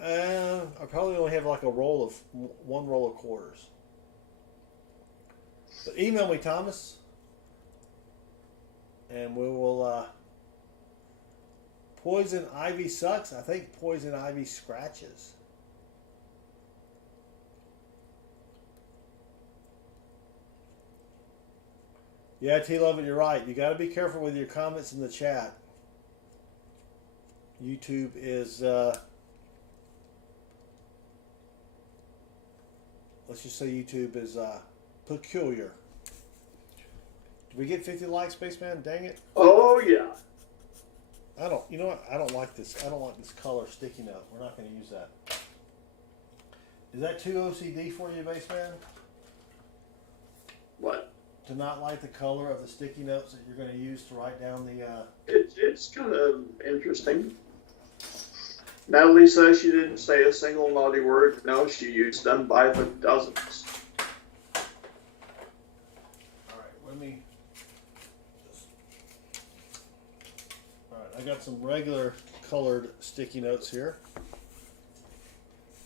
I probably only have like one roll of quarters. But email me, Thomas, and we will. Poison ivy sucks. I think poison ivy scratches. Yeah, T-Love, you're right. You got to be careful with your comments in the chat. YouTube is, let's just say YouTube is peculiar. Did we get 50 likes, Spaceman? Dang it. Oh, yeah. You know what? I don't like this. I don't like this color sticky note. We're not going to use that. Is that too OCD for you, Baseman? What? To not like the color of the sticky notes that you're going to use to write down the... It's kind of interesting. Natalie says she didn't say a single naughty word. No, she used them by the dozens. All right, let me... I got some regular colored sticky notes here,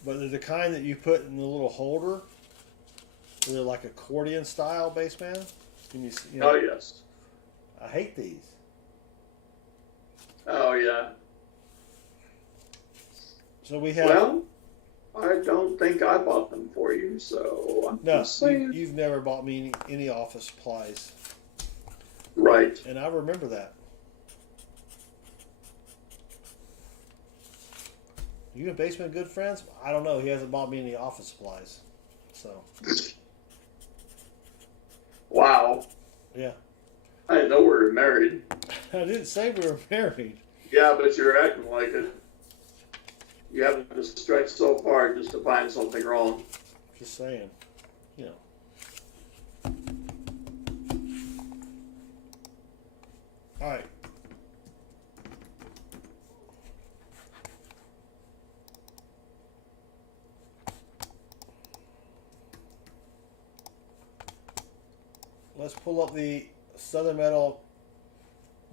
but they're the kind that you put in the little holder. They're like accordion style, Baseman. Can you see? Oh yes. I hate these. Oh yeah. So we have. Well, I don't think I bought them for you, so I'm No, just saying. you've never bought me any office supplies. Right. And I remember that. You and Baseman good friends? I don't know. He hasn't bought me any office supplies. So. Wow. Yeah. I didn't know we were married. I didn't say we were married. Yeah, but you're acting like it. You haven't to stretch so far just to find something wrong. Just saying. You know. All right. Let's pull up the Southern Metal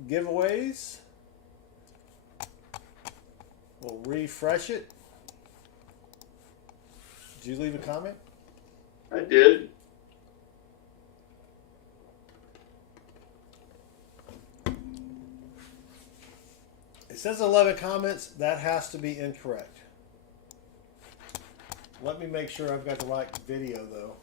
giveaways. We'll refresh it. Did you leave a comment? I did. It says 11 comments. That has to be incorrect. Let me make sure I've got the right video, though.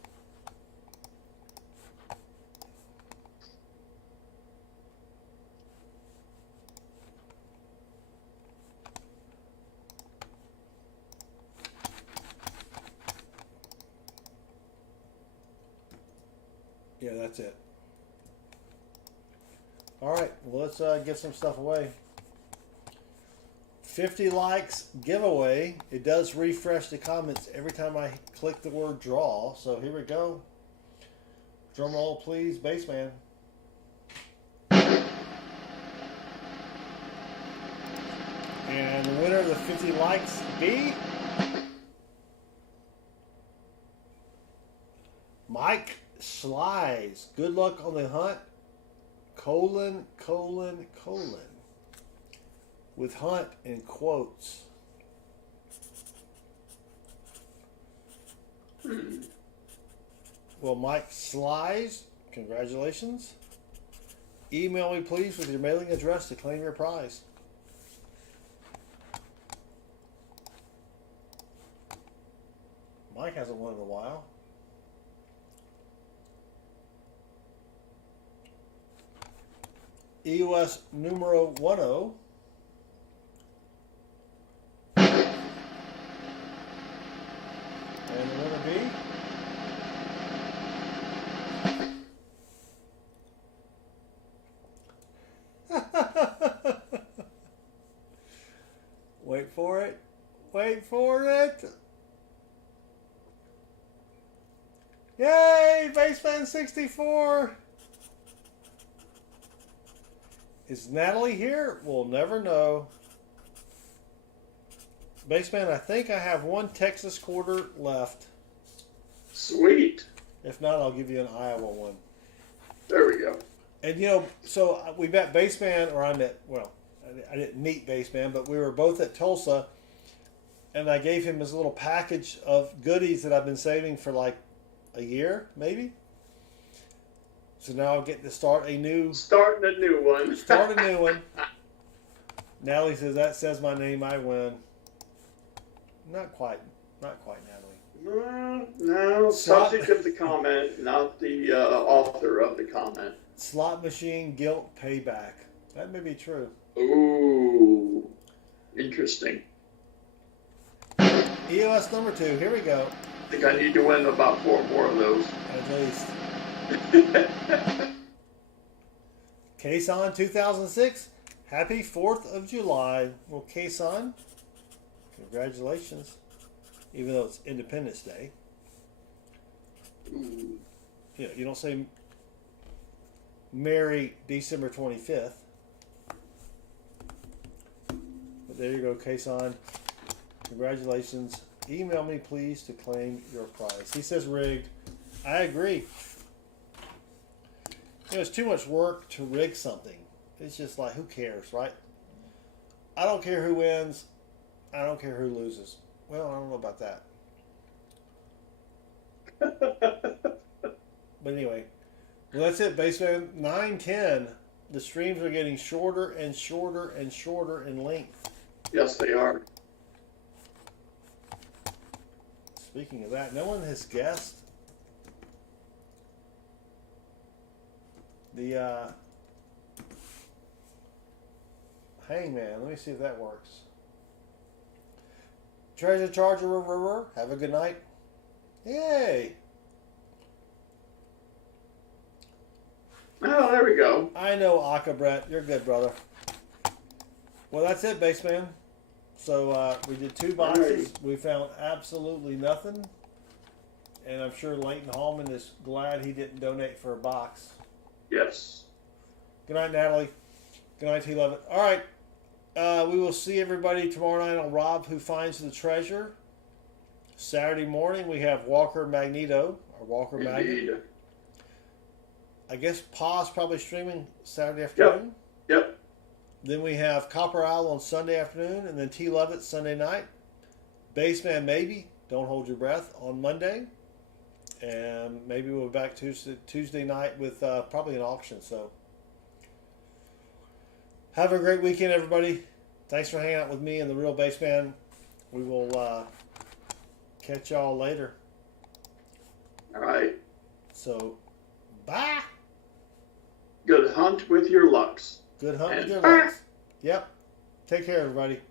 Yeah, that's it. All right, well, let's get some stuff away. 50 likes giveaway. It does refresh the comments every time I click the word draw. So here we go. Drum roll, please, bassman. And the winner of the 50 likes be Mike Slies. Good luck on the hunt. : with hunt in quotes. Well, Mike Slies, congratulations. Email me, please, with your mailing address to claim your prize. Mike hasn't won in a while. EOS numero 10. And the winner be wait for it. Wait for it. Yay! Baseman 64. Is Natalie here? We'll never know. Baseman, I think I have one Texas quarter left. Sweet. If not, I'll give you an Iowa one. There we go. And, you know, so we met Baseman, or I met, well, I didn't meet Baseman, but we were both at Tulsa, and I gave him his little package of goodies that I've been saving for like a year, maybe. So now I'll get to start a new one. Natalie says, that says my name, I win. Not quite, Natalie. No, subject of the comment, not the author of the comment. Slot machine guilt payback. That may be true. Ooh, interesting. EOS number 2, here we go. I think I need to win about 4 more of those. At least. Kason 2006. Happy 4th of July. Well, Kason, congratulations. Even though it's Independence Day. Ooh. You know, you don't say Merry December 25th. But there you go, Kason. Congratulations. Email me, please, to claim your prize. He says rigged. I agree. You know, it's too much work to rig something. It's just like, who cares, right? I don't care who wins. I don't care who loses. Well, I don't know about that. But anyway, well, that's it, Baseman. 9:10. The streams are getting shorter and shorter and shorter in length. Yes, they are. Speaking of that, no one has guessed the Hangman. Let me see if that works. Treasure Charger, have a good night. Yay! Oh, there we go. I know, Aka Brett. You're good, brother. Well, that's it, Baseman. So we did 2 boxes. We found absolutely nothing. And I'm sure Leighton Hallman is glad he didn't donate for a box. Yes. Good night, Natalie. Good night, T11. All right. We will see everybody tomorrow night on Rob Who Finds the Treasure. Saturday morning, we have Walker Magneto, or Walker Magnet. Indeed. I guess Pa's probably streaming Saturday afternoon. Yep. Then we have Copper Owl on Sunday afternoon, and then T. Lovett Sunday night. Baseman maybe, don't hold your breath, on Monday. And maybe we'll be back Tuesday night with probably an auction. So have a great weekend, everybody. Thanks for hanging out with me and the Real Baseman. We will catch y'all later. All right. So, bye. Good hunt with your lucks. Good hunt with And your bye. lucks. Yep. Take care, everybody.